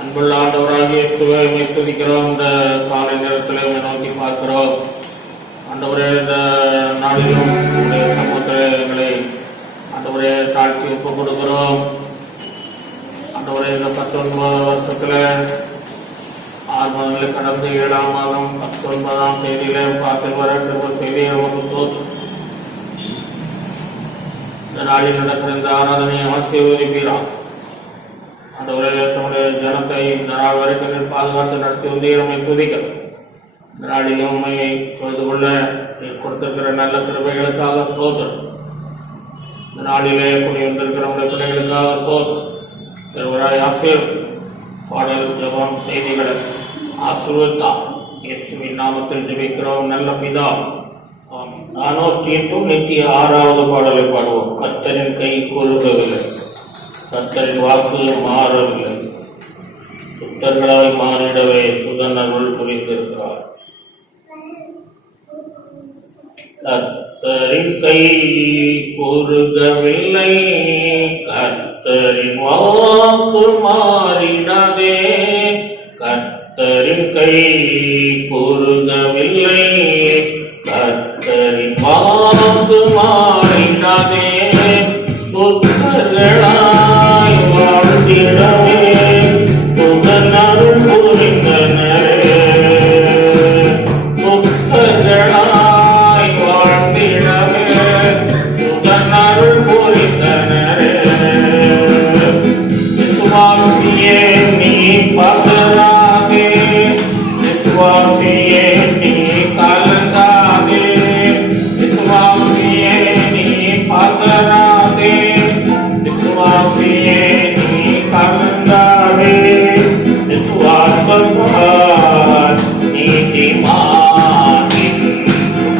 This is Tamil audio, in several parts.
அன்புள்ள ஆண்டவராகிய இயேசுவை துதிக்கிறோம். இந்த காலை நேரத்தில் நோக்கி பார்க்கிறோம். ஆண்டவரே, இந்த நாளிலும் உங்களுடைய சமூகத்தில் எங்களை ஆண்டவரே தாழ்த்தி ஒப்பு கொடுக்கிறோம். ஆண்டவரே, இந்த 19 வருஷத்துல 6 மாதங்களை கடந்து 7ஆம் மாதம் 19ஆம் தேதியில பார்த்து வர திரும்ப செய்தியை நமக்கு தோற்று இந்த நாளில் நடக்கிற இந்த ஆராதனையை ஆசீர்வதிப்பீராக. ஆண்டவரே, தம்முடைய ஜனத்தை இந்த நாள் வரைக்கும் பாதுகாத்து நடத்தி வந்து நம்மை துதிக்கிறோம். இந்த நாளில் உண்மையை பொழுது கொள்ள கொடுத்திருக்கிற நல்ல கிருபைகளுக்காக சோதரம். இந்த நாளிலே கூடி வந்திருக்கிற நம்முடைய பிள்ளைகளுக்காக சோதரம். திருவராய் ஆசீர் பாடல் ஜெபம் செய்திகளை ஆசீர்வதித்தார். இயேசுவின் நாமத்தில் ஜெபிக்கிறோம் நல்ல பிதா. 496வது பாடலை பாடுவோம். கர்த்தரின் கை கூறுகவில்லை, கர்த்தரின் வாக்கு மாறவில்லை, சுத்தர்களாய் மாறிடவே சுதனருள் புரிந்திருக்கிறார். கர்த்தரின் கை கூறுகவில்லை, கர்த்தரின் வாக்கு மாறிடவே, கர்த்தரின் கை கூறுகவில்லை, கர்த்தரின் வாக்கு மாறிடவே, சுத்தர்களாய் வாழ்ந்திடவே சுதனருள் புரிந்தனரே, சுத்தர்களாய் வாழ்ந்திடவே சுதனருள் புரிந்தனரே. விசுவாசியே நீ பதறாதே, விசுவாசியே நீ கலங்காதே, விசுவாசியே நீ பதறாதே, விசுவாசியே நீ கலங்காதே, விசுவாசத்தால் நீதிமான் என்றும்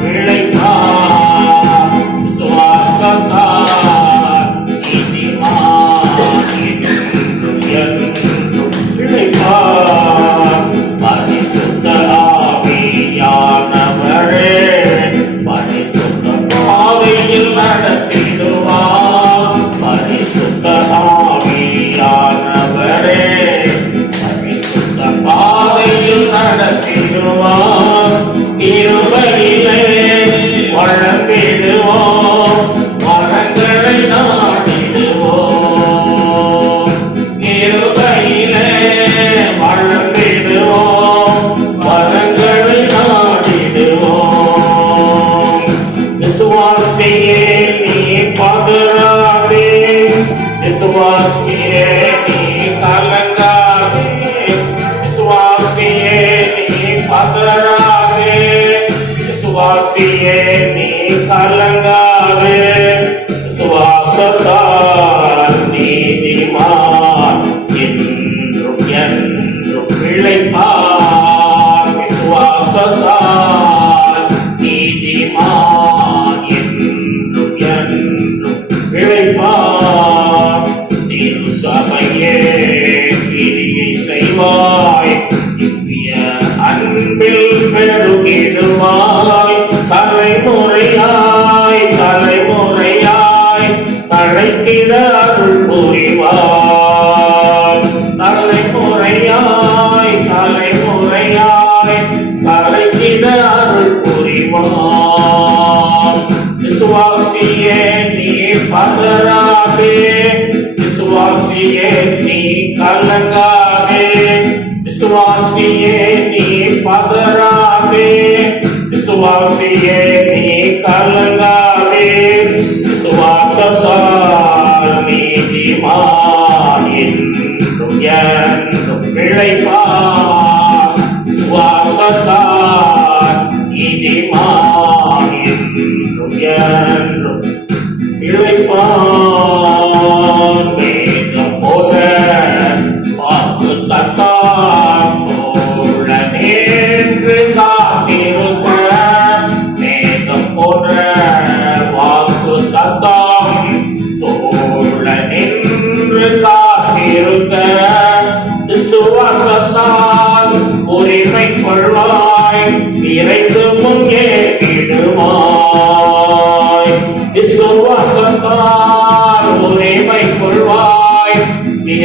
பிழைப்பான், விசுவாசத்தால் நீதிமான் என்றும் பிழைப்பான். பரிசுத்த ஆவியானவரே பரிசுத்த பாதையில் நடத்திடுவார், பரிசுத்த ஆவியானவரே பரிசுத்த பாதையில் நடத்திடுவார். இருவரிலே வழங்கிடுவோம், வரங்களை நாடிடுவோம், இருவரிலே வழங்கிடுவோம், வரங்களை நாடிடுவோம். விசுவாசியே நீ பதறாதே, விசுவாசியே நீ கலங்காதே, விசுவாசியே நீ பதறாதே, விசுவாசியே நீ கலங்காதே, விசுவாசத்தால் நீதிமான் என்றும் என்றும் பிழைப்பார், விசுவாசத்தால் நீதிமான் என்றும் என்றும் பிழைப்பார். திருச்சபையே கிரியை செய்வாய், திவ்ய அன்பில் பெருகிடுவாய், தலைமுறையாய் தலைமுறையாய் தழைத்திட அருள் புரிவாய், தலைமுறையாய் தலைமுறையாய் தழைத்திட அருள் புரிவாய். விசுவாசியே நீ பதறாதே, விசுவாசியே நீ கலங்காதே, விசுவாசியே நீ பதறாதே, விசுவாசியே நீ கலங்காதே, விசுவாசத்தால் நீதிமான் என்றும் என்றும் பிழைப்பார், விசுவாசத்தால் நீதிமான் என்றும் என்றும் பிழைப்பான். மேகம் போல வாக்கு தத்தான் சோழனேன்று காத்திருக்க, மேகம் போல வாக்கு தத்தான் சோழனென்று காத்திருக்க, விசுவாசத்தால் உரிமை கொள்வாய், விரைந்து முன்னே விடுவாய், விசுவாசத்தால்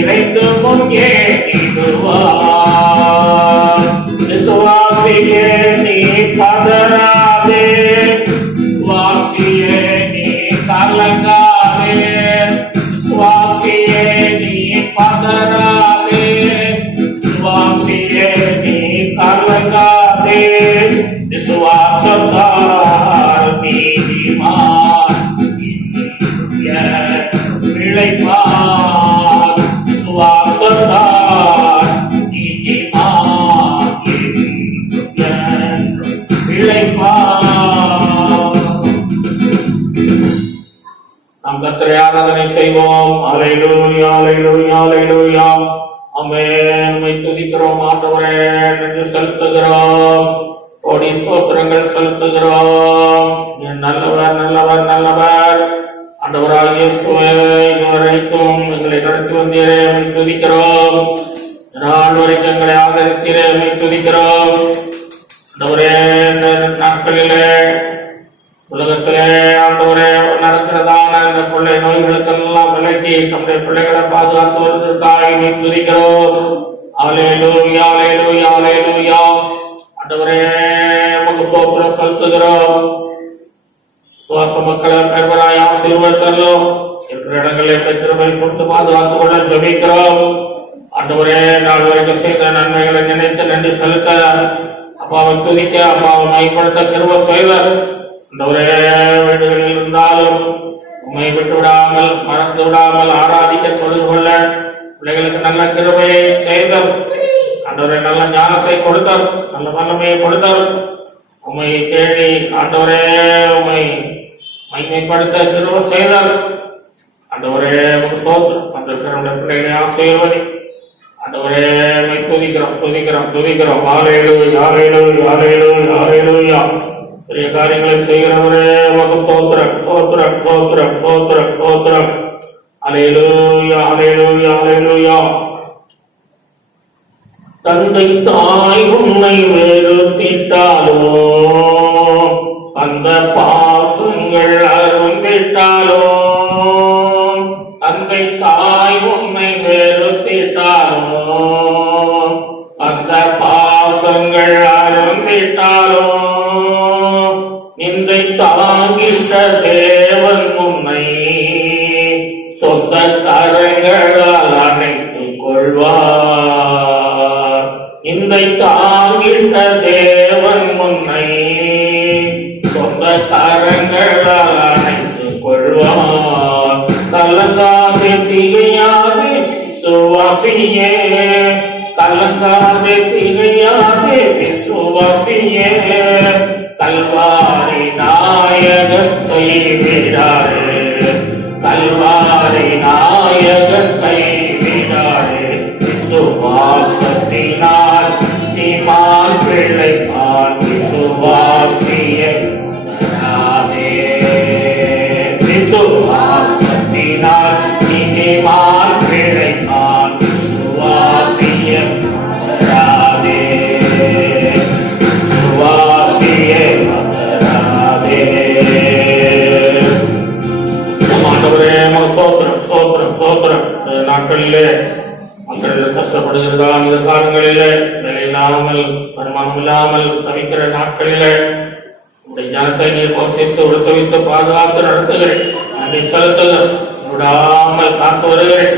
விரைந்து முன்னே இடுவார். விசுவாசியே நீ பதறாதே, விசுவாசியே நீ கலங்காதே, விசுவாசியே நீ பதறாதே, விசுவாசியே நீ கலங்காதே. விசுவாசத்தால் நீதிமான் பிழைப்பார். விசுவாசத்தால் நீதிமான் பிழைப்பார். நாம் கர்த்தரை ஆராதனை செய்வோம். அல்லேலூயா, அல்லேலூயா, அல்லேலூயா. ஆமென். உம்மை துதிக்கிறோம் ஆண்டவரே, நன்றி செலுத்துகிறோம், கோடி ஸ்தோத்திரங்கள் செலுத்துகிறோம். நல்லவர், நல்லவர், நல்லவர். ஆண்டவராகிய இயேசுவே, இதுவரைக்கும் எங்களை நடத்தி வந்தீரே, உம்மை துதிக்கிறோம். நாள் வரைக்கும் எங்களை ஆதரித்தீரே, உம்மை துதிக்கிறோம். ஆண்டவரே, இந்த நாட்களிலே உலகத்திலே ஆண்டவரே நடக்கிறதான இந்த பிள்ளை நோய்களுக்கெல்லாம் விலக்கி நம்முடைய பிள்ளைகளை பாதுகாத்து வருவதற்காக உம்மை துதிக்கிறோம். அல்லேலூயா, அல்லேலூயா, அல்லேலூயா. ஆண்டவரே, உமக்கு ஸ்தோத்திரம் செலுத்துகிறோம். சுவாச மக்களை பெருமராய் ஆசீர்வதித்தருளும். இருக்கிற இடங்களை பெற்றிருப்பை கொடுத்து பாதுகாத்து கொள்ள ஜெபிக்கிறோம். ஆண்டவரே, நாள் வரைக்கும் செய்த நன்மைகளை நினைத்து நன்றி செலுத்த, அப்பாவை துதிக்க, அப்பாவை மைப்படுத்த கிருபை செய்வர். ஆண்டவரே, வீடுகளில் இருந்தாலும் உம்மை விட்டு விடாமல், மறந்து விடாமல் ஆராதிக்க தொழுது கொள்ள பிள்ளைகளுக்கு நல்ல கிருபையை செய்தல். ஆண்டவரே, நல்ல ஞானத்தை கொடுத்தார், நல்ல வல்லமையை கொடுத்தார். உம்மை தேடி ஆண்டவரே உம்மை மைமைப்படுத்த கிருபை செய்தார். ஆண்டவரே, உமக்கு ஸ்தோத்திரம். வந்திருக்கிற பிள்ளைகளை ஆசீர்வதி. ஆண்டவரே, உம்மை துதிக்கிறோம், துதிக்கிறோம், துதிக்கிறோம். அல்லேலூயா, அல்லேலூயா, அல்லேலூயா, அல்லேலூயா. பெரிய காரியங்களை செய்கிறவரே, உமக்கு ஸ்தோத்திரம், ஸ்தோத்திரம், ஸ்தோத்திரம், ஸ்தோத்திரம், ஸ்தோத்திரம். அல்லேலூயா, அல்லேலூயா, அல்லேலூயா. தந்தை தாய் உன்னை வெறுத்திட்டாலோ, அந்த பாசங்கள் அருந்திட்டாலோ, தந்தை தாய் உன்னை வெறுத்திட்டாலோ, அந்த பாசங்கள் அருந்திட்டாலோ, நிந்தை தாங்கிட்ட தேவன் உன்னை சொந்த கரங்களால் அணைத்துக் கொள்வார். நிந்தை தாங்கிட்ட தேவன் உன்னை சொந்த கரங்களால் அணைத்துக் கொள்வார். கலங்காதே, திகையாதே விசுவாசியே, கலங்காதே, திகையாதே விசுவாசியே. கல்வாரி நாயகத்தை விடாதே, கல்வாரி நாயகத்தை விடாதே. விசுவாசத்தினால் நீமான் பிழைப்பான், விசுவாசியே மறவாதே. விசுவாசத்தினால் நீமான் பிழைப்பான், விசுவாசியே மறவாதே. விசுவாசியே மறவாதே. ஆண்டவரே, உமக்கு ஸ்தோத்திரம், ஸ்தோத்திரம், ஸ்தோத்திரம். நாட்களிலே மக்கள் கஷ்டப்படுகிறதா, இந்த காலங்களிலே வேலை இல்லாமல், வருமானம் இல்லாமல் தவிக்கிற நாட்களிலே உடைய ஜனத்தை நீர் போஷித்து உடுத்துவித்து பாதுகாத்து நடத்துகிறேன். நன்றி செலுத்துகிறேன். விடாமல் காத்து வருகிறேன்.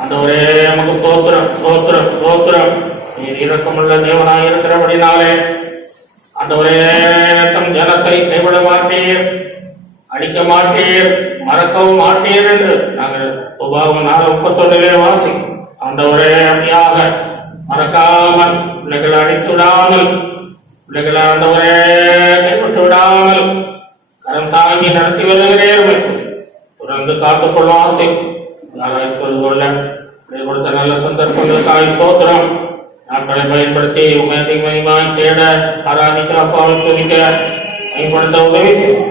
ஆண்டவரே, உமக்கு ஸ்தோத்திரம், ஸ்தோத்திரம், ஸ்தோத்திரம். நீர் இரக்கமுள்ள தேவனாய் இருக்கிறபடினாலே ஆண்டவரே, தம் ஜனத்தை கைவிட மாட்டீர், அடிக்க மாட்டீர், மறக்கவும் மாட்டீர் என்று நாங்கள் உபாகம் 4:31 வாசி. ஆண்டவரே, அப்படியாக மறக்காமல், பிள்ளைகளை அடித்து விடாமல், பிள்ளைகளை ஆண்டவரே கைவிட்டு விடாமல் கரம் தாங்கி நடத்தி வருகிறேன். தொடர்ந்து காத்துக்கொள்ளும் ஆசை கொள்ள கொடுத்த நல்ல சந்தர்ப்பங்களுக்காக ஸ்தோத்திரம். நாட்களை பயன்படுத்தி உண்மை அதிகமாய் தேட, ஆராதிக்க, அப்பாவை துதிக்க பயன்படுத்த உதவி செய்யும்.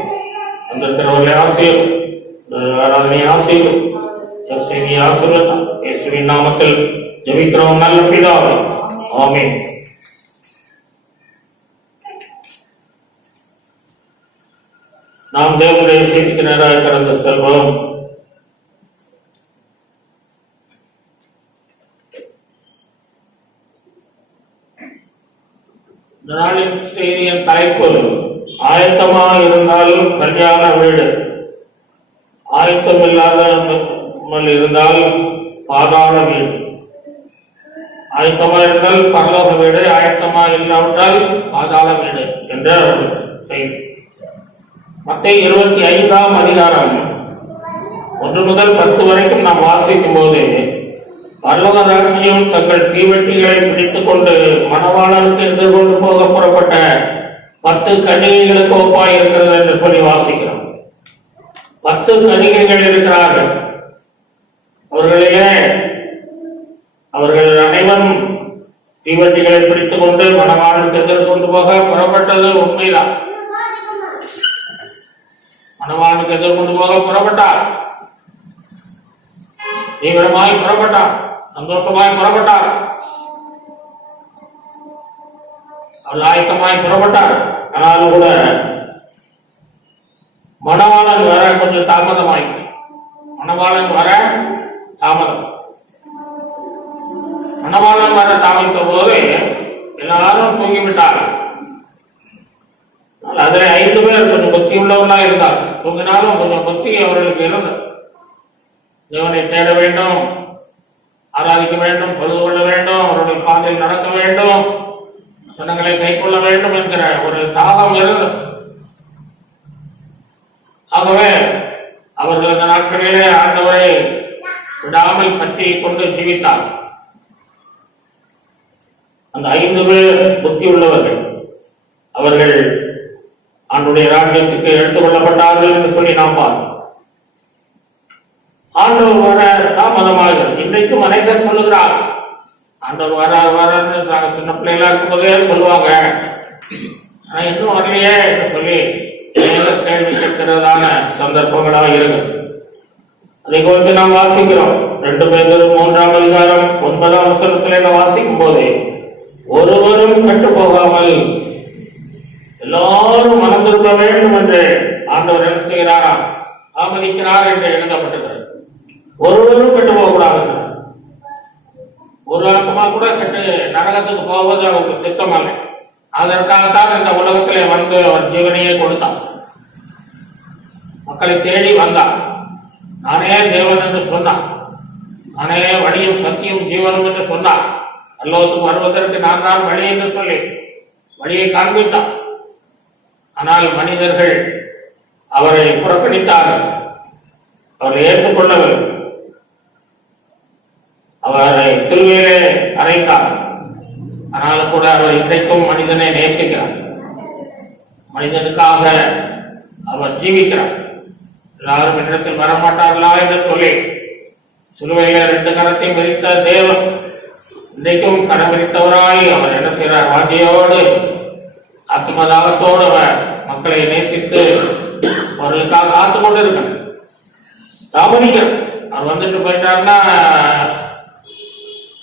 அந்த திருவள்ளை ஆசையும் ஆராதனை ஆசையும் செய்தி ஆசீர்வாதம் இயேசுவின் நாமத்தில் ஜெபிக்கிறோம் நல்ல பிதாவே. ஆமென். நாம் தேவனுடைய செய்திக்கு நேராக கடந்து செல்வோம். இந்த நாளின் செய்தியின் தலைப்பு ஆயத்தமாக இருந்தால் கல்யாண வீடு, ஆயத்தம் இல்லாத இருந்தால் பாதாள வீடு. ஆயத்தமாக இருந்தால் பரலோக வீடு, ஆயத்தமாக இல்லாவிட்டால் பாதாள வீடு என்ற ஒரு செய்தி. மத்தேயு 25ஆம் அதிகாரம் 1 முதல் 10 வரைக்கும் நாம் வாசிக்கும் போது, பரலோக ராஜ்யம் தங்கள் தீவெட்டிகளை பிடித்துக் கொண்டு மணவாளனுக்கு எதிர்கொண்டு போக புறப்பட்ட 10 கன்னிகைகளுக்கு ஒப்பாய் இருக்கிறது என்று சொல்லி வாசிக்கிறோம். 10 கன்னிகைகள் இருக்கிறார்கள். அவர்கள் அனைவரும் தீவெட்டிகளை பிடித்துக் கொண்டு மணவாளனுக்கு எதிர்கொண்டு போக புறப்பட்டது உண்மைதான். மணவாளனுக்கு எதிர்கொண்டு போக புறப்பட்டார், தீவிரமாய் புறப்பட்டார், சந்தோஷமாய் புறப்பட்டார், அவர் ஆயத்தமாய் புறப்பட்டார். ஆனாலும் கூட மணவாளன் வர கொஞ்சம் தாமதமாயிடுச்சு. மணவாளன் வர தாமதம். மணவாளன் வர தாமதித்த போது எல்லாரும் தூங்கிவிட்டார்கள். அதுல 5 பேர் கொஞ்சம் புத்தி உள்ளவர்களா இருந்தார். தூங்கினாலும் கொஞ்சம் புத்தி அவர்களுக்கு இருந்தது. தேவனை தேட வேண்டும், ஆராதிக்க வேண்டும், பொழுது கொள்ள வேண்டும், அவருடைய பாதையில் நடக்க வேண்டும், வசனங்களை கை கொள்ள வேண்டும் என்கிற ஒரு தாகம் இருந்தது. ஆகவே அவர்கள் அந்த நாட்களிலே ஆண்டவரை விடாமல் பற்றி கொண்டு ஜீவித்தார். அந்த 5 பேர் புத்தி உள்ளவர்கள். அவர்கள் ஆண்டுடைய ராஜ்யத்துக்கு எடுத்துக் கொள்ளப்பட்டார்கள் என்று சொல்லி நாம் பார்த்தோம். ஆண்டவர் வர தாமதமாக இன்றைக்கும் அனைவர் சொல்லுகிறார், ஆண்டவர் வர சின்ன பிள்ளைகளா இருக்கும்போதே சொல்லுவாங்க, ஆனா இன்னும் வரலையே என்று சொல்லி கேள்வி கேட்கிறதான சந்தர்ப்பங்களாக இருக்கு. அதை குறித்து நாம் வாசிக்கிறோம். 2 பேதுரு 3ஆம் அதிகாரம் 9ஆம் வசனத்திலே வாசிக்கும் போது, ஒருவரும் கெட்டு போகாமல் எல்லாரும் மனம் திரும்ப வேண்டும் என்று ஆண்டவர் என்ன செய்கிறாரா, தாமதிக்கிறார் என்று எழுதப்பட்டிருக்கிறது. ஒருவரும் கெட்டு போகக்கூடாது. ஒரு ஆத்மா கூட கெட்டு நரகத்துக்கு போவது அவருக்கு சித்தம் அல்ல. அதற்காகத்தான் இந்த உலகத்திலே வந்து அவர் ஜீவனையே கொடுத்தார். மக்களை தேடி வந்தார். நானே தேவன் என்று சொன்னார். நானே வழியும் சத்தியம் ஜீவனும் என்று சொன்னார். பரலோகத்துக்கு வருவதற்கு நான் தான் வழி என்று சொல்லி வழியை காண்பித்தார். ஆனால் மனிதர்கள் அவரை புறக்கணித்தார்கள், அவரை ஏற்றுக்கொள்ளவில்லை. அவரை சிலுவையிலே அறைந்தார். ஆனாலும் கூட அவர் இன்றைக்கும் மனிதனை நேசிக்கிறார். மனிதனுக்காக அவர் ஜீவிக்கிறார். எல்லாரும் இடத்தில் வரமாட்டார்களா என்று சொல்லி சிலுவையில 2 கரத்தையும் விரித்த தேவன் இன்றைக்கும் கரம் விரித்தவராய் அவர் என்ன செய்கிறார், வாஞ்சியோடு ஆத்மதாகத்தோடு அவர் மக்களை நேசித்து அவர்களுக்காக காத்து கொண்டு இருக்க தாமதிக்கிறார். அவர் வந்துட்டு போயிட்டாருன்னா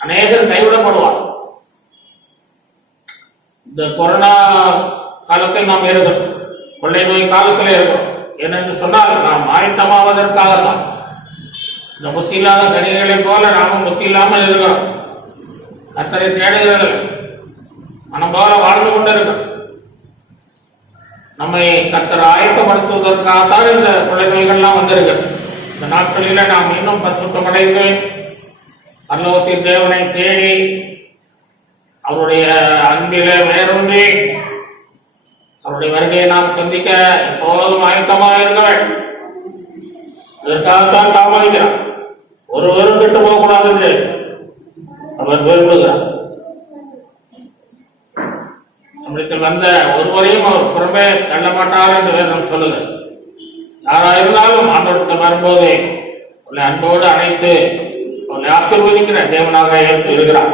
அநேகர் கைவிடப்படுவார். இந்த கொரோனா காலத்தில் நாம் இருக்கிறோம், கொள்ளை நோய் காலத்தில் இருக்கிறோம். ஏனென்று சொன்னால் நாம் ஆயத்தமாவதற்காகத்தான். இந்த புத்தி இல்லாத கனிகளை போல நாமும் புத்தி இல்லாமல் இருக்கிறோம். கர்த்தரை தேடுகிறது மனம் போல வாழ்ந்து கொண்டிருக்கிறோம். நம்மை கர்த்தர் ஆயத்தப்படுத்துவதற்காகத்தான் இந்த கொள்ளை நோய்கள்லாம் வந்திருக்கிறது. இந்த நாட்களில நாம் இன்னும் பரிசுத்தமடைந்து பரலோகத்தின் தேவனை தேடி அவருடைய அன்பில வேரூன்றி அவருடைய வருகையை நாம் சந்திக்க எப்போதும் ஆயத்தமாக இருக்க வேண்டும். அதற்காகத்தான் தாமதிக்கிறார். ஒருவரும் கெட்டு போகக்கூடாது என்று அவர் விரும்புகிறார். நம்மிடத்தில் வந்த ஒருவரையும் அவர் புறமே தள்ள மாட்டார் என்று வேதம் சொல்லுகிறார். யாராயிருந்தாலும் ஆண்டவருக்கு வரும்போது உங்களை அன்போடு அழைத்து அவர்களை ஆசீர்வதிக்கிற தேவனாக இயேசு இருக்கிறார்.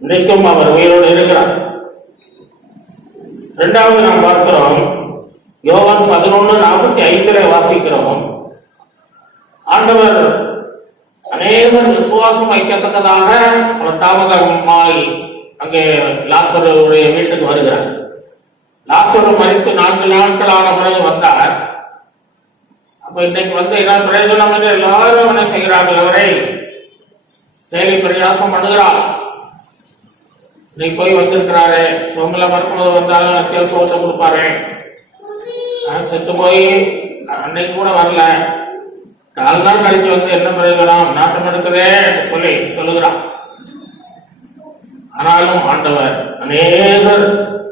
இன்றைக்கும் அவர் உயிரோடு இருக்கிறார். 2வது நாம் பார்க்கிறோம், யோவான் 11:45 வாசிக்கிறோம். ஆண்டவர் அநேகர் விசுவாசம் வைக்கத்தக்கதாக அவர் தாமதமாய் அங்கே லாசருடைய வீட்டுக்கு வருகிறார். லாசரு மரித்து 4 நாட்களான பிறகு வந்தார். அப்ப இன்னைக்கு வந்து என்ன பிரயோஜனம் என்று எல்லாரும் என்ன செய்கிறார்கள், அவரை தேடி பிரயாசம் பண்ணுகிறார். இன்னைக்கு போய் வந்திருக்கிறாரு, சோமல மறுக்கும்போது வந்தாலும் அத்தியாவசியத்தை கொடுப்பாரு. செத்து போய் அன்னைக்கு கூட வரல, 4 நாள் கழிச்சு வந்து என்ன பிரயோஜனம், நாட்டம் எடுக்குதே என்று சொல்லுகிறான். ஆனாலும் ஆண்டவர் அநேகர்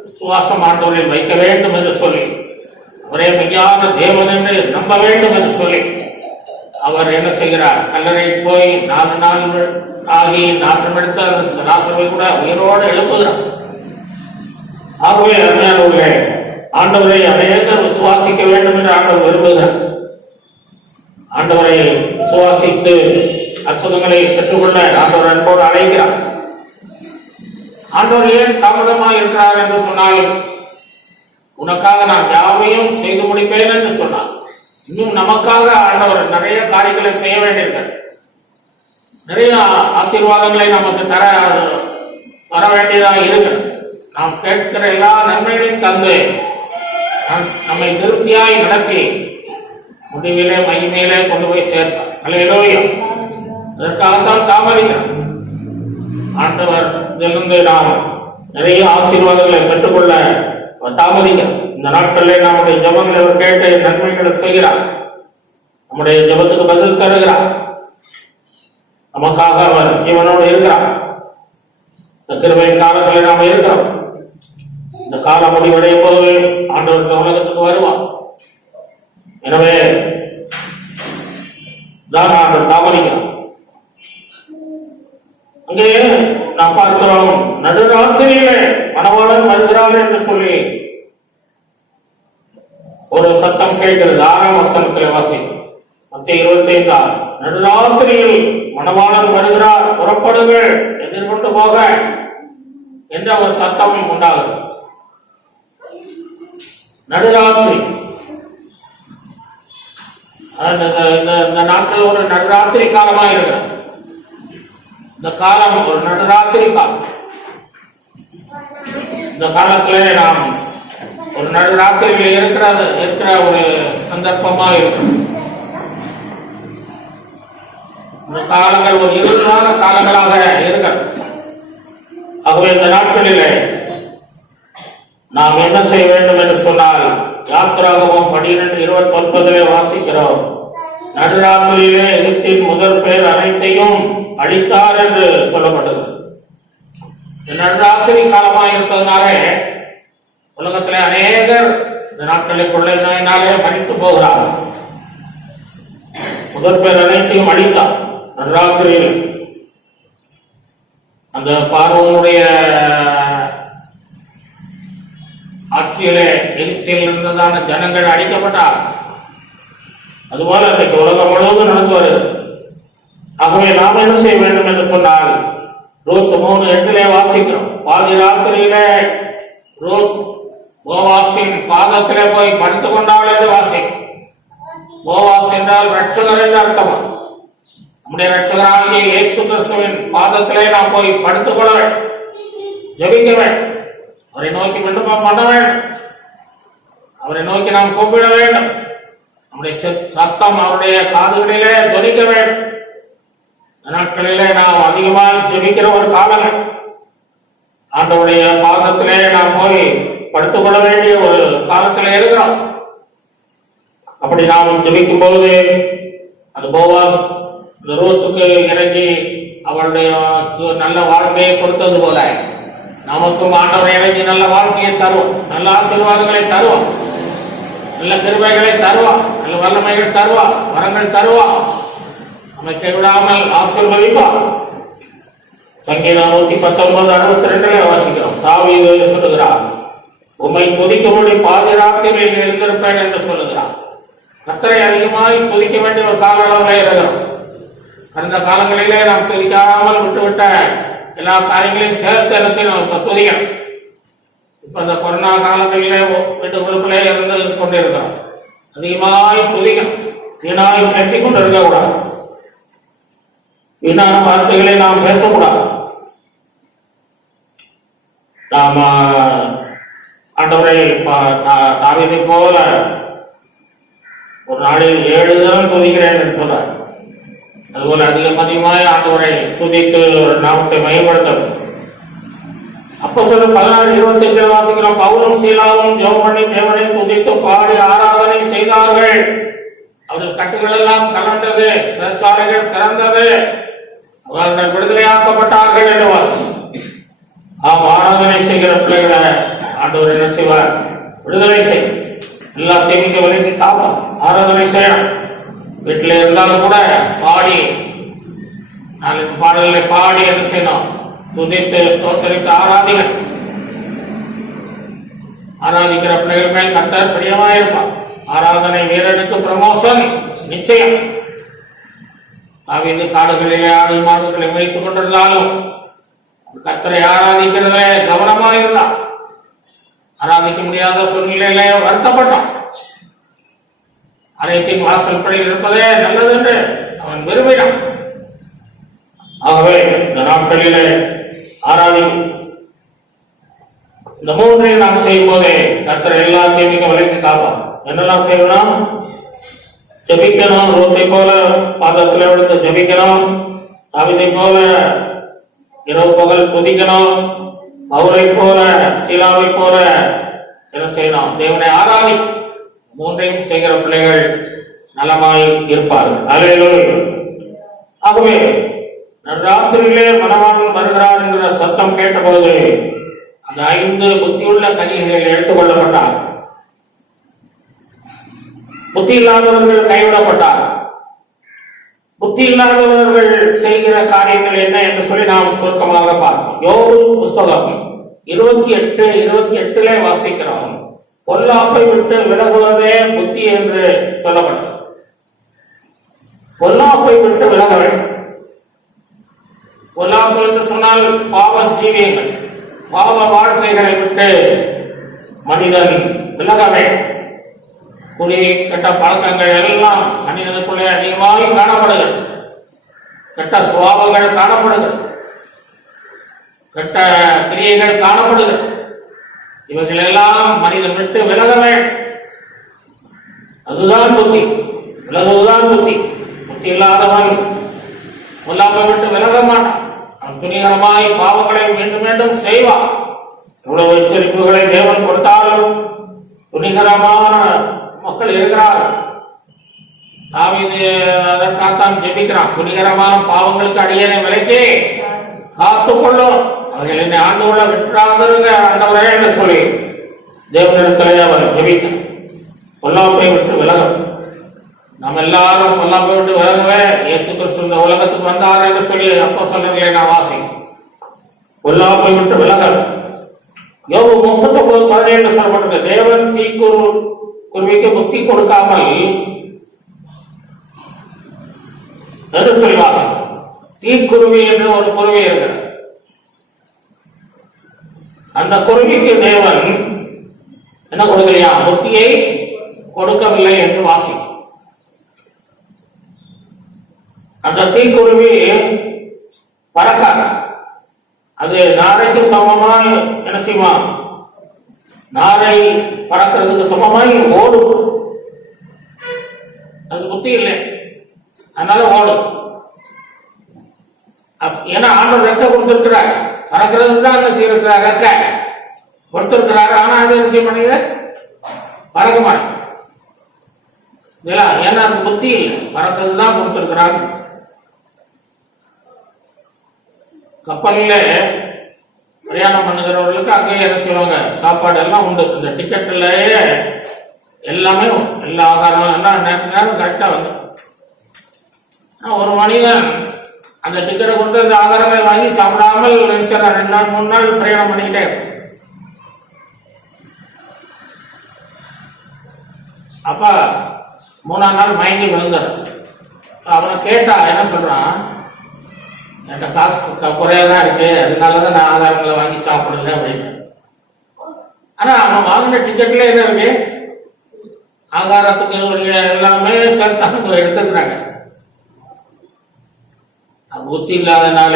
விசுவாசம் ஆண்டவரை வைக்க வேண்டும் என்று சொல்லி, அவரே மெய்யான தேவன் என்று நம்ப வேண்டும் என்று சொல்லி அவர் என்ன செய்கிறார், கல்லறை போய் 4 நாள் ஆகி நாட்டம் எடுத்து அந்த ராசவை கூட உயிரோடு எழுப்புகிறார். ஆகவே அருமையானவர்களே, ஆண்டவரை அநேகர் விசுவாசிக்க வேண்டும் என்று ஆண்டவர் விரும்புகிறார். ஆண்டவரை விசுவாசித்து அற்புதங்களை பெற்றுக்கொள்ள ஆண்டவர் அன்போடு அழைக்கிறார். ஆண்டவர் ஏன் தாமதமாக இருக்கிறார் என்று சொன்னால், உனக்காக நான் யாவையும் செய்து முடிப்பேன் என்று சொன்னார். இன்னும் நமக்காக ஆண்டவர் நிறைய காரியங்களை செய்ய வேண்டியிருக்கிறார். நிறைய ஆசீர்வாதங்களை நமக்கு தர வேண்டியதாக இருக்கு. நாம் கேட்கிற எல்லா நன்மைகளையும் தந்து நம்மை திருப்தியாய் நடத்தி முடிவிலே மகிமையிலே கொண்டு போய் சேர்ப்பார். அல்லேலூயா. அதற்காகத்தான் தாமதிக்கிறார் ஆண்டவர். இதிலிருந்து நாம் நிறைய ஆசீர்வாதங்களை பெற்றுக்கொள்ள தாமதிக்கிறோம். இந்த நாட்களில் நம்முடைய ஜெபங்களை அவர் கேட்டு நன்மைகளை செய்கிறார். நம்முடைய ஜெபத்துக்கு பதில் தருகிறார். நமக்காக அவர் ஜீவனோடு இருக்கிறார். இந்த கிருபையின் காலத்தில் நாம் இருக்கிறோம். இந்த காலம் முடிவடைய போது ஆண்டவருக்கு உலகத்துக்கு வருவார். எனவே தான் ஆண்டவர் தாமதிக்கிறோம். அங்கே நாம் பார்க்கிறோம், நடுராத்திரியிலே மணவாளன் வருகிறார் என்று சொல்லி ஒரு சத்தம் கேட்கிறது. 6ஆம் வசனத்திலே வாசி, மத்தேயு 25. நடுராத்திரியில் மணவாளன் வருகிறார், புறப்படுங்கள், எதிர்கொண்டு போக என்ற ஒரு சத்தம் உண்டாகுது. நடுராத்திரி, இந்த நாட்கள் ஒரு நடுராத்திரி காலமாக இருக்கிறது. இந்த காலம் ஒரு நடுராத்திரி காலம். இந்த காலத்திலே நாம் ஒரு நடுராத்திரியில் இருக்கிற ஒரு சந்தர்ப்பமா இருக்கும். இந்த காலங்கள் ஒரு இருளான காலங்களாக இருக்கிறது. ஆகவே இந்த நாட்களிலே நாம் என்ன செய்ய வேண்டும் என்று சொன்னால், யாத்திராகமம் 12:29 வாசிக்கிறோம். நடுராத்திரியிலே எகிப்தின் முதல் பேர் அனைத்தையும் அழித்தார் என்று சொல்லப்பட்டது. நடுராத்திரி காலமாக இருப்பதனாலே உலகத்திலே அநேகர் இந்த நாட்களை கொள்ளை நோயினாலே மடித்து போகிறார்கள். முதல் பேர் அனைத்தையும் அழித்தார் நடுராத்திரியில். அந்த பார்வோனுடைய ஆட்சியிலே எகிப்தில் இருந்ததான ஜனங்கள் அழிக்கப்பட்டார். அதுபோல இன்றைக்கு உலகம் முழுவதும் நடந்து வருகிறது. ஆகவே நாம் என்ன செய்ய வேண்டும் என்று சொன்னால், ரூத் 3:8 வாசிக்கிறோம். பாதி ராத்திரியிலே ரூத் போவாசின் பாதத்திலே போய் படுத்துக் கொண்டாள் என்று வாசி. போவாஸ் என்றால் ரட்சகர் என்று அர்த்தம். நம்முடைய ரட்சகராகிய இயேசு கிறிஸ்துவின் பாதத்திலே நாம் போய் படுத்துக் கொள்ள வேண்டும், ஜெபிக்க வேண்டும், அவரை நோக்கி விண்ணப்பம் பண்ண வேண்டும், அவரை நோக்கி நாம் கூப்பிட வேண்டும், நம்முடைய சத்தம் அவருடைய காதுகளிலே தொனிக்க வேண்டும். நாட்களிலே நாம் அதிகமாக ஜெபிக்கிற ஒரு காலங்கள். ஆண்டவருடைய பாதத்திலே நாம் போய் படுத்துக் கொள்ள வேண்டிய ஒரு காலத்திலே இருக்கிறோம். அப்படி நாம் ஜெபிக்கும் போது அது போவாஸ் ரூத்துக்கு இறங்கி அவளுடைய நல்ல வாழ்க்கையை கொடுத்தது போல நமக்கும் ஆண்டவர் இறங்கி நல்ல வாழ்க்கையை தருவோம், நல்ல ஆசீர்வாதங்களை தருவோம், நல்ல கிருபைகளை தருவோம், நல்ல வல்லமைகள் தருவோம், வரங்கள் தருவோம், நம்மை கைவிடாமல் ஆசீர்வதிப்பார். சங்கீதம் 119:62 வாசிக்கிறோம். தாவீது சொல்லுகிறார், உம்மை துதிக்கும்படி பாதுகாப்பில் எழுந்திருப்பேன் என்று சொல்லுகிறார். கர்த்தரை அதிகமாய் துதிக்க வேண்டிய ஒரு கால அளவில் இருக்கிறோம். கடந்த காலங்களிலே நாம் துதிக்காமல் விட்டுவிட்ட எல்லா காரியங்களையும் சேர்த்து என்ன செய்யணும், துதிக்கணும். இப்ப இந்த கொரோனா காலங்களிலே வீட்டுக்குள்ளே இருந்து கொண்டிருக்கிறோம். அதிகமாய் துதிக்கணும், வீணாய் பேசிக்கொண்டு இருக்கக்கூடாது, வீணான வார்த்தைகளை நாம் பேசக்கூடாது. நாம ஆண்டவரை தாவீதை போல ஒரு நாளில் 7 தான் துதிக்கிறேன் என்று சொல்றார். அதுபோல அதிகமாய் ஆண்டவரை துதித்து ஒரு நாமத்தை மையப்படுத்த. அப்போஸ்தலர் 16:25 வாசிக்கிறோம். பவுலும் சீலாவும் ஜெபம் பண்ணி தேவனை துதித்து பாடி ஆராதனை செய்தார்கள். அவர்கள் கட்டுகள் எல்லாம் கலண்டது, சிறைச்சாலைகள் திறந்தது, அவர்கள் விடுதலையாக்கப்பட்டார்கள் என்று வாசிக்கிறோம். ஆராதனை செய்கிற பிள்ளைகளை ஆண்டவர் என்ன செய்வார்? விடுதலை செய். எல்லா தீமைக்கு விலகி காப்போம். ஆராதனை செய்யணும். வீட்டில் இருந்தாலும் கூட பாடி, நாளைக்கு பாடல்களை பாடி என்ன செய்யணும்? துதித்து ஸ்தோத்திரித்து ஆராதிக்கிற பிள்ளைகள் மேல் கர்த்தர் பிரியமாயிருப்பார். ஆராதனை வீரனுக்கு ப்ரமோஷன் நிச்சயம். தாவீது காடுகளிலே ஆடு மாடுகளை வைத்துக் கொண்டிருந்தாலும் கர்த்தரை ஆராதிக்கிறதுல கவனமாக இருந்தான். ஆராதிக்க முடியாத சூழ்நிலையில வருத்தப்பட்டான். ஆலயத்தின் வாசல் படியில் இருப்பதே நல்லது என்று அவன் விரும்பினான். ஆகவே இந்த நாட்களிலே ஆராதிக்கும் இந்த மூன்றையும் நாம் செய்யும் போதே கர்த்தர் எல்லாத்தையும் மிக விலைக்கு காப்பான். என்னெல்லாம் செய்யணும்? ஜபிக்கணும். ரோட்டை போல பாதத்தில் விழுந்து ஜபிக்கணும். தாவீதை போல இரவு பகல் துதிக்கணும். பவுலை போல சீலாவை போல என்ன செய்யணும்? தேவனை ஆராதி. மூன்றையும் செய்கிற பிள்ளைகள் நலமாய் இருப்பார்கள். அல்லேலூயா. ஆகவே ராத்திரியிலே மணவாளன் வருகிறார் என்கிற சத்தம் கேட்டபோது அந்த 5 புத்தியுள்ள கன்னிகைகள் எடுத்துக்கொள்ளப்பட்டார். புத்தி இல்லாதவர்கள் கைவிடப்பட்டார். புத்தி இல்லாதவர்கள் செய்கிற காரியங்கள் என்ன என்று சொல்லி நாம் சுருக்கமாக பார்ப்போம். யோபு புஸ்தகம் 28:28 வாசிக்கிறோம். பொல்லாப்பை விட்டு விலகுவதே புத்தி என்று சொல்லப்பட்டது. பொல்லாப்பை விட்டு விலக வேண்டும். பொல்லாப்பு என்று சொன்னால் பாவ ஜீவியங்கள், பாவ வாழ்க்கைகளை விட்டு மனிதன் விலக வேண்டும். குடி கெட்ட பழக்கங்கள் எல்லாம் மனிதனுக்குள்ளே அதிகமாக காணப்படுகிறது. கெட்ட சுபாவங்கள் காணப்படுகிறது. கெட்ட கிரியைகள் காணப்படுகிறது. இவைகள் எல்லாம் மனிதன் விட்டு விலக வேண்டும். அதுதான் புத்தி. விலகுவதுதான் புத்தி. புத்தி இல்லாதவன் பொல்லாப்பை விட்டு விலக மாட்டான். அவன் துணிகரமாய் பாவங்களை மீண்டும் மீண்டும் செய்வான். எவ்வளவு எச்சரிப்புகளை தேவன் கொடுத்தாலும் துணிகரமான மக்கள் இருக்கிறார்கள். தாவீது அதற்காகத்தான் ஜெபிக்கிறான். துணிகரமான பாவங்களுக்கு அடியேனை விலக்கி காத்துக்கொள்ளும், அவர்கள் என்னை ஆண்டு கொள்ள விட்டுறாங்க ஆண்டவரே என்று சொல்லி தேவனிடத்திலே அவர் ஜெபிக்க. பொல்லாப்பை விட்டு விலகும். நாம் எல்லாரும் பொல்லாப்பை விட்டு விலகவே இயேசு கிறிஸ்து இந்த உலகத்துக்கு வந்தார் என்று சொல்லி அப்போஸ்தலர்களை நான் வாசிக்கிறேன். பொல்லாப்பை விட்டு விலகல். யோபு 39:17 சொல்லப்பட்டிருக்கு. தேவன் தீக்குருவிக்கு புத்தி கொடுக்காமல் என்று சொல்லி வாசிக்கிறோம். தீக்குருவி என்று ஒரு குருவி இருக்கிறது. அந்த குருவிக்கு தேவன் என்ன கொடுக்கலையா? புத்தியை கொடுக்கவில்லை என்று வாசிக்கிறோம். அந்த தீக்குருவி பறக்காது. அது நாரைக்கு சமமாய் என்ன செய்வான்? நாரை பறக்கிறதுக்கு சமமாய் ஓடும். அது புத்தி இல்லை, அதனால ஓடும். ஏன்னா ஆண்டவர் ரெக்க கொடுத்திருக்கிறார். பறக்கிறதுக்கு தான் என்ன செய்யிருக்கிறார்? ரெக்க கொடுத்திருக்கிறார். ஆனா அது என்ன செய்ய மாட்டேங்குது? பறக்க மாட்டேங்குது. ஏன்னா அது புத்தி இல்லை, பறக்கிறது தான் கொடுத்திருக்கிறார். கப்பலில் பிரயாணம் பண்ணுகிறவர்களுக்கு அங்கேயே என்ன செய்வாங்க? சாப்பாடு எல்லாம் உண்டு. இந்த டிக்கெட்லயே எல்லாமே எல்லா ஆகாரம் எல்லாம் நேரம் கரெக்டா வந்து ஒரு மனிதன் அந்த டிக்கெட்டை கொண்டு அந்த ஆகாரங்களை வாங்கி சாப்பிடாமல் 2 நாள் 3 நாள் பிரயாணம் பண்ணிக்கிட்டே. அப்ப 3ஆம் நாள் மயங்கி விழுந்தார். அவனை கேட்டா என்ன சொல்றான்? என்கிட்ட காசு குறையாதான் இருக்கு, அதனாலதான் நான் ஆகாரங்களை வாங்கி சாப்பிடல அப்படின்னு. ஆனா அவன் வாங்கின டிக்கெட்ல என்ன இருக்கு? ஆகாரத்துக்கு எல்லாமே சத்தாங்க எடுத்துக்கிறாங்க. புத்தி இல்லாதனால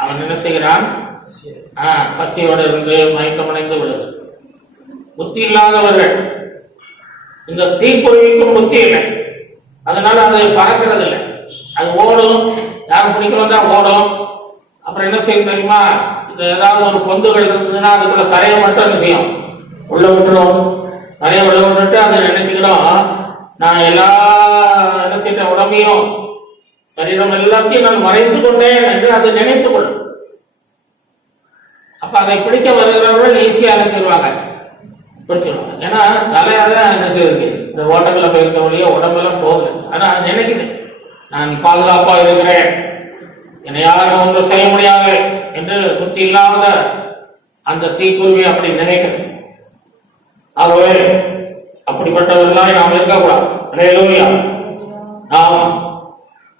அவன் என்ன செய்கிறான்? பசியோடு இருந்து மயக்கமடைந்து விடுது. புத்தி இல்லாதவர்கள். இந்த தீக்குருவிக்கும் புத்தி இல்லை, அதனால அது பறக்கிறது இல்லை. அது ஓடும், யாரும் பிடிக்கணும் தான் ஓடும். அப்புறம் என்ன செய்யும் தெரியுமா? இந்த ஏதாவது ஒரு பொந்துகள் இருந்ததுன்னா அதுக்குள்ள தரையை மட்டும் என்ன செய்யும், உள்ள விட்டுரும். தரையை உள்ள விட்டுட்டு அதை நினைச்சுக்கிறோம், நான் எல்லா என்ன செய்ய உடம்பையும் சரீரம் எல்லாத்தையும் நான் மறைத்து கொண்டேன் என்று அதை நினைத்துக் கொள்ளும். அப்ப அதை பிடிக்க வருகிறவர்கள் ஈஸியா என்ன செய்வாங்க, பிடிச்சிருவாங்க. ஏன்னா தலையால என்ன செய்யிருக்கு, இந்த ஓட்டங்களை போயிருக்க வழியே உடம்பெல்லாம் போகுது. ஆனா நினைக்குது, நான் பாதுகாப்பா இருக்கிறேன், என்னை யாரும் ஒன்றும் செய்ய முடியாது என்று புத்தி இல்லாத அந்த தீக்குருவி அப்படி நினைக்கிறது. ஆகவே அப்படிப்பட்டவர்களாய் நாம் இருக்கக்கூடாது. அல்லேலூயா. நாம்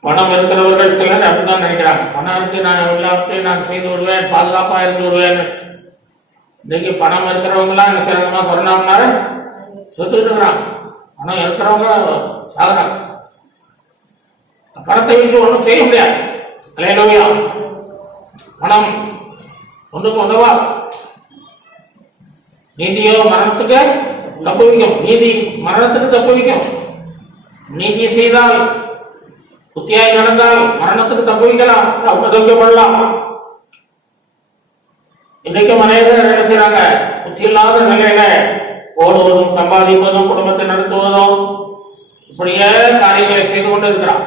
பணம் இருக்கிறவர்கள் சிலர் அப்படிதான் நினைக்கிறாங்க, பணம் இருக்கு, நான் எல்லாத்தையும் நான் செய்து விடுவேன், பாதுகாப்பா இருந்து விடுவேன். இன்னைக்கு பணம் இருக்கிறவங்களாம் என்ன செய்யறாங்கன்னா கொரோனாவுனால செத்துக்கிட்டு இருக்கிறாங்க. பணம் இருக்கிறவங்க சாகுறாங்க. பணத்தை வச்சு ஒன்றும் செய்ய முடியாது. அல்லேலூயா. பணம் ஒன்றுக்கு உதவா. நீதியோ மரணத்துக்கு தப்புவிக்கும், நீதி மரணத்துக்கு தப்புவிக்கும். நீதி செய்தால், புத்தியாய் நடந்தால் மரணத்துக்கு தப்புவிக்கலாம், தப்பிக்கப்படலாம். இன்றைக்கு அநேகர் என்ன செய்யறாங்க, புத்தி இல்லாத நிலையில ஓடுவதும் சம்பாதிப்பதும் குடும்பத்தை நடத்துவதும் இப்படியே காரியங்களை செய்து கொண்டு இருக்கிறான்.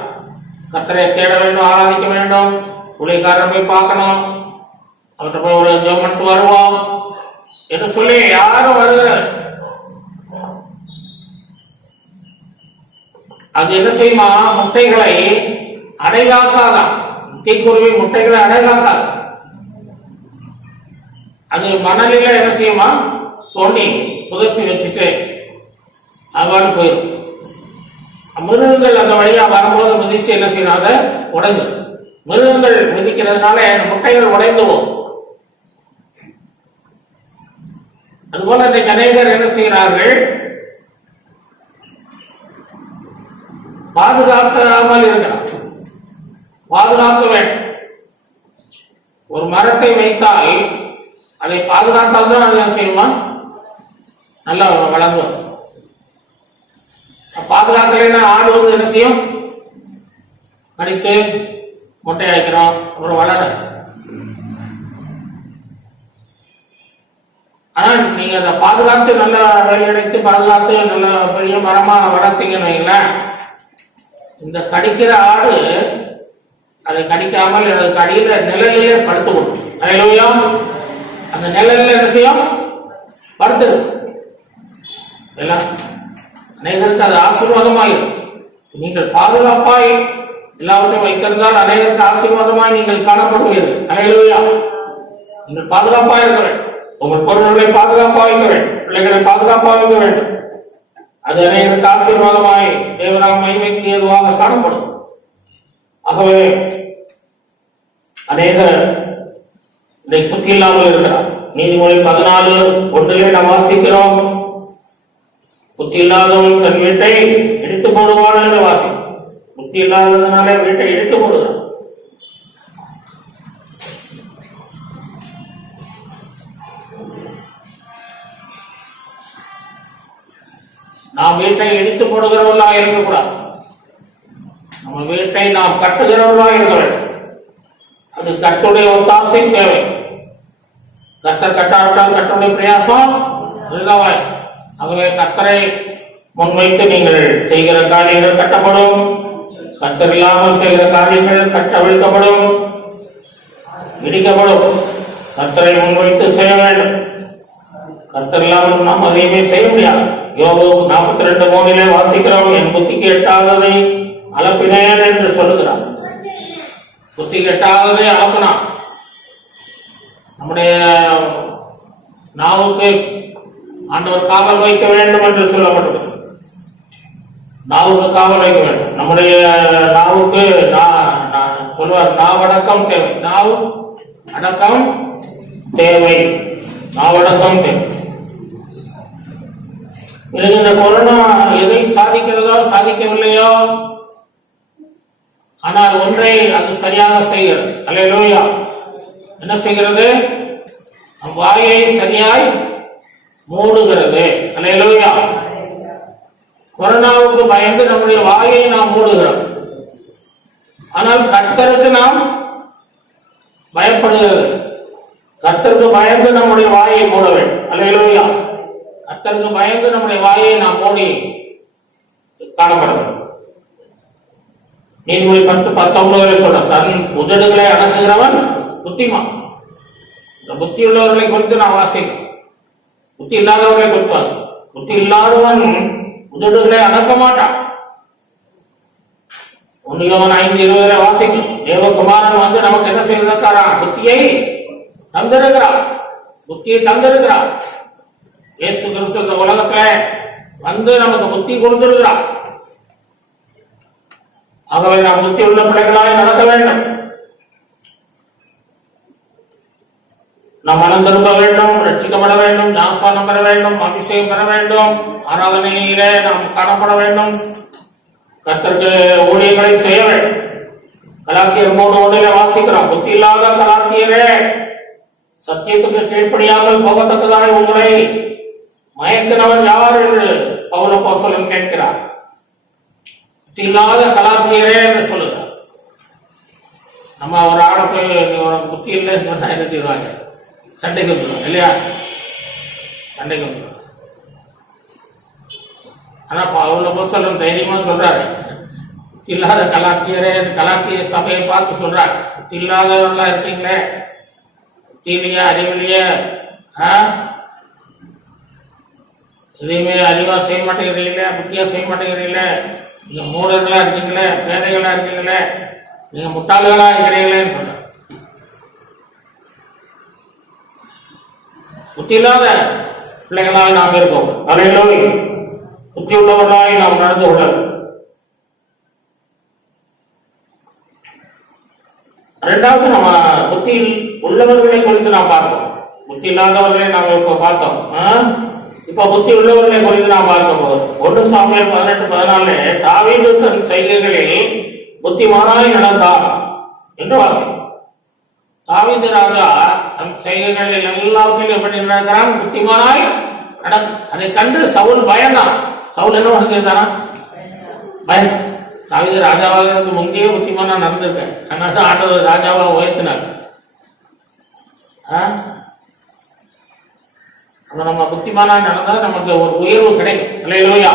கர்த்தரை தேட வேண்டும், ஆராதிக்க வேண்டும், ஊழியக்காரர் போய் பார்க்கணும், அவற்றை போய் ஒரு ஜெபம் பண்ணிட்டு வருவோம் என்று சொல்லி யாரும் வருகிறார். அது என்ன செய்யுமா, முட்டைகளை அடைகாக்காதான். தீக்குருவி முட்டைகளை அடைகாக்காது. அது மணலில என்ன செய்யுமா, தோண்டி புதைச்சி வச்சுட்டு அவ்வாறு போயிடும். மிருகங்கள் அந்த வழியா வரும்போது மிதிச்சு என்ன செய்யணும், அதை உடைஞ்சு. மிருகங்கள் மிதிக்கிறதுனால முட்டைகள் உடைந்து போகும். அதுபோல இந்த அநேகர் என்ன செய்கிறார்கள், பாதுகாக்காமல் இருக்கிறார். பாதுகாக்க வேண்டும். ஒரு மரத்தை வைத்தால் அதை பாதுகாத்தால் தான் அது என்ன செய்யுமா, நல்லா வளர்ந்து. பாதுகாக்கலைன்னா ஆடு வந்து என்ன செய்யும், கடித்து முட்டை ஆக்கிறோம், அப்புறம் வளர. ஆனா நீங்க அதை பாதுகாத்து நல்லா வெளியடைத்து பாதுகாத்து நல்ல பெரிய மரமா வளர்த்தீங்கன்னு வைங்களேன், இந்த கடிக்கிற ஆடு அதை கடிக்காமல் அதுக்கு அடியில நிழலிலே படுத்து கொடும். அல்லேலூயா. அந்த நிழலில் என்ன செய்யும், படுத்துது. எல்லாம் அநேகருக்கு அது ஆசீர்வாதமாயிரும். நீங்கள் பாதுகாப்பாய் எல்லாவற்றையும் வைத்திருந்தால் அநேகருக்கு ஆசீர்வாதமாய் நீங்கள் காணப்படுவீர்கள். அல்லேலூயா. நீங்கள் பாதுகாப்பாக இருக்க வேண்டும். உங்கள் பொருள்களை பாதுகாப்பாக வைக்க வேண்டும், பிள்ளைகளை பாதுகாப்பாக வைக்க வேண்டும். அது அநேகருக்கு ஆசீர்வாதமாய் தேவனாக மகிமைக்கு ஏதுவாக காணப்படும். ஆகவே அநேகர் இதை புத்தி இல்லாமல் இருக்கிறார். நீதிமொழி 14:1 நாம் வாசிக்கிறோம், புத்தி இல்லாதவன் தன் வீட்டை இடித்து போடுவான் என்று வாசி. புத்தி இல்லாததுனால வீட்டை இடித்து போடுகிறான். நாம் வீட்டை இடித்து போடுகிறவர்களாக இருக்கக்கூடாது. நம்ம வீட்டை நாம் கட்டுகிறவர்களாக இருக்க வேண்டும். அது கட்டுடைய ஒத்தாசை தேவை. கர்த்தர் கட்டாவிட்டால் கட்டுடைய பிரயாசம் இதுதான். ஆகவே கர்த்தரை முன்வைத்து நீங்கள் செய்கிற காரியங்கள் கட்டப்படும். கர்த்தர் இல்லாமல் செய்கிற காரியங்கள் கட்டவிழ்க்கப்படும், இடிக்கப்படும். கர்த்தரை முன்வைத்து செய்ய வேண்டும். கர்த்தர் இல்லாமல் நாம் அதையுமே செய்ய முடியாது. யோபு 42:3 வாசிக்கிறோம், என் புத்திக்கு எட்டாததை அளப்பினேன் என்று சொல்லுகிறார். புத்திக்கு எட்டாததை அளப்பினான். நம்முடைய நாவுக்கு ஆண்டவர் காவல் வைக்க வேண்டும் என்று சொல்லப்பட்டது. நாவுக்கு காவல் வைக்க வேண்டும். நம்முடைய நாவுக்கு சொல்வார், நாவடக்கம் தேவை. நாவு அடக்கம் தேவை. நாவடக்கம் தேவை. இந்த கொரோனா எதை சாதிக்கிறதோ சாதிக்கவில்லையோ, ஆனால் ஒன்றை அது சரியாக செய்கிறது. அல்லேலூயா. என்ன செய்கிறது, வாயை சரியாய் மூடுகிறது. அல்லேலூயா. கொரோனாவுக்கு பயந்து நம்முடைய வாயை நாம் மூடுகிறோம். ஆனால் கர்த்தருக்கு நாம் பயப்படுகிறது. கர்த்தருக்கு பயந்து நம்முடைய வாயை மூட வேண்டும். அல்லேலூயா. கர்த்தருக்கு பயந்து நம்முடைய வாயை நாம் மூடி காணப்பட வேண்டும். நீதிமொழி 10:19 சொல்ற, தன் உதடுகளை அடக்குகிறவன் புத்திமான். இந்த புத்தி உள்ளவர்களை குறித்து நான் வாசிக்கிறேன், புத்தி இல்லாதவர்களை குறித்து வாசிக்கிறேன். புத்தி இல்லாதவன் உதடுகளை அடக்க மாட்டான். 1 யோவான் 5:20 வாசிக்கும். தேவகுமாரன் வந்து நமக்கு என்ன செய்திருக்கிறார்? புத்தியை தந்திருக்கிறார். புத்தியை தந்திருக்கிறார். இயேசு கிறிஸ்து இந்த உலகத்துல வந்து நமக்கு புத்தி கொடுத்திருக்கிறார். ஆகவே நாம் புத்தி உள்ள பிள்ளைகளாய் நடக்க வேண்டும். நாம் மனம் திரும்ப வேண்டும், ரட்சிக்கப்பட வேண்டும், ஞானஸ்நானம் பெற வேண்டும், அபிஷேகம் பெற வேண்டும், ஆராதனையிலே நாம் காணப்பட வேண்டும், கர்த்தருக்கு ஊழியர்களை செய்ய வேண்டும். கலாத்தியர் 3:1 வாசிக்கிறோம். புத்தி இல்லாத கலாத்தியரே, சத்தியத்துக்கு கீழ்ப்படியாமல் போகத்தக்கதாக உங்களை மயக்கினவன் யார் என்று பவுல் அப்போஸ்தலன் கேட்கிறார். புத்தி இல்லாத கலாத்தியரே என்று சொல்லுகிறார். நம்ம ஒரு ஆளுக்கு உனக்கு புத்தி இல்லைன்னு சொன்னா என்ன செய்வாங்க? சண்டைக்கு வந்துடும் இல்லையா? சண்டைக்கு வந்துடும். ஆனா பவுல் அப்போஸ்தலன் தைரியமா சொல்றாரு, புத்தி இல்லாத கலாத்தியரே, கலாத்திய சபையை பார்த்து சொல்றார், புத்தி இல்லாதவர்களா இருக்கீங்களே, புத்தியிலேயே அறிவிலேயே எதையுமே அறிவா செய்ய மாட்டேங்கிறீங்களே, புத்தியா செய்ய மாட்டேங்கிறீங்களே, நீங்க மூடர்களா இருக்கீங்களே, பேதைகளா இருக்கீங்களே, நீங்க முட்டாள்களா இருக்கிறீங்களேன்னு சொல்ற. புத்தி இல்லாத பிள்ளைகளாக நாம் இருக்கோம். அலையிலோய் புத்தி உள்ளவர்களாய் நாம் நடந்து கொள்ள. இரண்டாவது, நம்ம புத்தி உள்ளவர்களை குறித்து நாம் பார்த்தோம். புத்தி இல்லாதவர்களை நாம் இப்ப பார்த்தோம். இப்ப புத்தி உள்ளவர்களை குறித்து நாம் பார்க்கும் போது 1 சாமுவேல் 18:14 தாவீது தன் செய்கைகளில் புத்திமானாய் நடந்தார் என்று வாசிக்கும். தாவீது ராஜா தன் செய்கைகளில் எல்லாவற்றிலும் எப்படி நடக்கிறான்? புத்திமானாய் அதை கண்டு சவுல் பயந்தான். சவுல் என்ன செய்தானா? பயந்தான். தாவீது ராஜாவாக முந்தைய புத்திமானா நடந்திருக்கேன், அதனால ஆண்டவர் ராஜாவா உயர்த்தினார். நம்ம புத்திமானா நடந்தா நமக்கு ஒரு உயர்வு கிடைக்கும். அல்லேலூயா.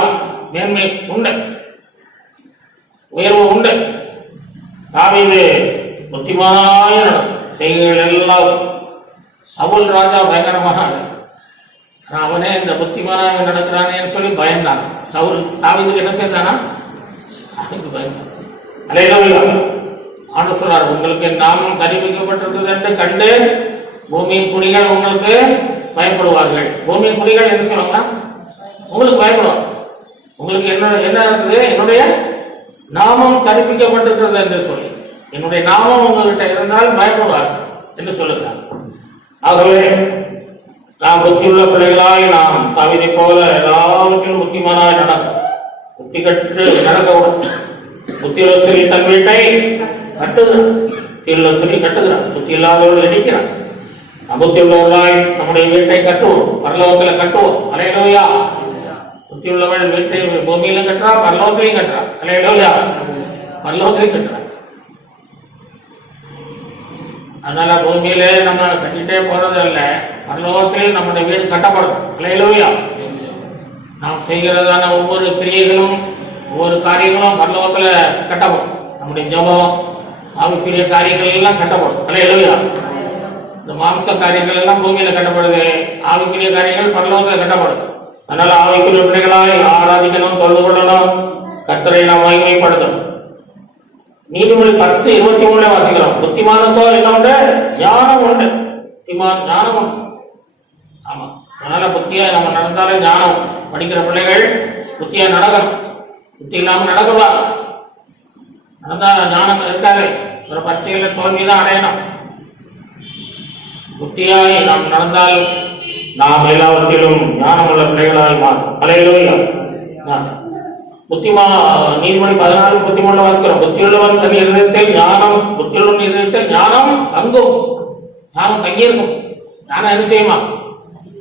மேன்மை உண்டு, உயர்வு உண்டு. தாவீது புத்திமானாய் நடந்த செய்கைகள் எல்லாம் சவுல் ராஜா பயங்கரமாக அவனே இந்த புத்திமானாக நடக்கிறானேன்னு சொல்லி பயந்தான். சவுல் தாவீதுக்கு என்ன செய்தானா? பயந்தான். அல்லேலூயா. ஆண்டவர் சொல்றார், உங்களுக்கு நாமம் தரிப்பிக்கப்பட்டிருக்கிறது என்று கண்டு பூமியின் குடிகள் உங்களுக்கு பயப்படுவார்கள். பூமியின் குடிகள் என்ன சொல்லுவாங்கன்னா உங்களுக்கு பயப்படுவாங்க. உங்களுக்கு என்ன இருக்குது? என்னுடைய நாமம் தரிப்பிக்கப்பட்டிருக்கிறது என்று சொல்லி, என்னுடைய நாமம் உங்கள்கிட்ட இருந்தால் பயப்படுவார் என்று சொல்லுகிறார். ஆகவே நாம் புத்தியுள்ள பிள்ளைகளாய் நாம் தாவீதை போல எல்லாவற்றிலும் புத்திமானாய் நடக்கும். புத்தி கற்று நடக்கவும். புத்தியுள்ள சிறி தன் வீட்டை கட்டுகிறார், புத்தியுள்ள சிறி கட்டுகிறார், புத்தி இல்லாதவர்கள் இடிக்கிறார். புத்தி உள்ளவர்களாய் நம்முடைய வீட்டை கட்டுவோம், பரலோகத்தில் கட்டுவோம். அல்லேலூயா. புத்தி உள்ளவர்கள் வீட்டை பூமியிலும் கட்டுறா, பரலோகத்திலையும் கட்டுறா. அல்லேலூயா. பரலோகத்திலையும் கட்டுறா. அதனால பூமியிலே நம்ம கட்டிட்டே போறது இல்லை, பரலோகத்திலே நம்முடைய வீடு கட்டப்படும். அல்லேலூயா. நாம் செய்கிறதான ஒவ்வொரு கிரியைகளும் ஒவ்வொரு காரியங்களும் பரலோகத்துல கட்டப்படும். நம்முடைய ஜெபம், ஆவிக்குரிய காரியங்கள் எல்லாம் கட்டப்படும். அல்லேலூயா. இந்த மாம்ச காரியங்கள் எல்லாம் பூமியில கட்டப்படுது, ஆவிக்குரிய காரியங்கள் பரலோகத்தில் கட்டப்படுது. அதனால ஆவிக்குரிய பிள்ளைகளாய் ஆராதிக்கணும், தொழுது கொள்ளணும், கர்த்தரை நாம் மகிமைப்படுத்தணும். நீதிமொழி 10:23 வாசிக்கிறோம். புத்திமானுக்கோ என்ன உண்டு? ஞானம் உண்டு. புத்திமான் ஞானம் உண்டு. ஆமா, அதனால புத்தியா நம்ம நடந்தாலே ஞானம். படிக்கிற பிள்ளைகள் புத்தியா நடக்கணும், புத்தி இல்லாம நடக்கூடாது. நடந்தா ஞானம் இருக்காது, ஒரு பரீட்சையில தோல்விதான் அடையணும். புத்தியாய் நாம் நடந்தால் நாம் எல்லாவற்றிலும் ஞானமுள்ள பிள்ளைகளாய் மாறும். அல்லேலூயா. நீதிமொழி 14:13 வாசிக்கிறோம். புத்தியுள்ளவன் தன் இதயத்தில் ஞானம், புத்தியுள்ளவன் இதயத்தில் ஞானம் தங்கும். ஞானம் தங்கி இருக்கும். ஞானம் என்ன செய்யுமா?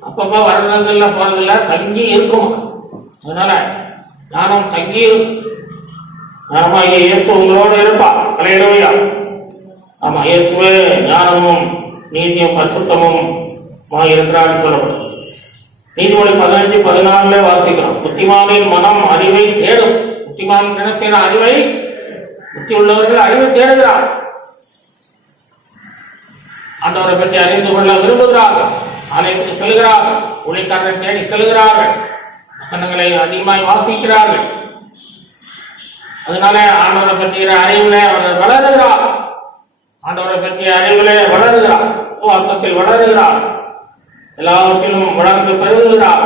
அப்பப்ப வர்றதில்ல போறதில்ல, தங்கி இருக்கும். அதனால ஞானம் தங்கி ஞானமாகிய இயேசு உங்களோடு இருப்பா. அல்லேலூயா. ஆமா, இயேசுவே ஞானமும் நீதியும் பரிசுத்தமும் இருக்கிறான்னு சொல்லப்படுது. நீதிமொழி 15:14 வாசிக்கிறோம். புத்திமானின் மனம் அறிவை தேடும். புத்திமான் என்ன செய்யற? அறிவை, புத்தி உள்ளவர்கள் அறிவை தேடுகிறார். ஆண்டவரை பற்றி அறிந்து கொள்ள விரும்புகிறார்கள். ஆலயத்துக்கு செல்கிறார்கள். ஊழியக்காரரை தேடி செல்கிறார்கள். வசனங்களை அதிகமாய் வாசிக்கிறார்கள். அதனால ஆண்டவரை பற்றிய அறிவுல அவர் வளருகிறார். ஆண்டவரை பற்றிய அறிவுல வளருகிறார். சுவாசத்தில் வளருகிறார். எல்லாவற்றிலும் வளர்ந்து பெறுகிறார்.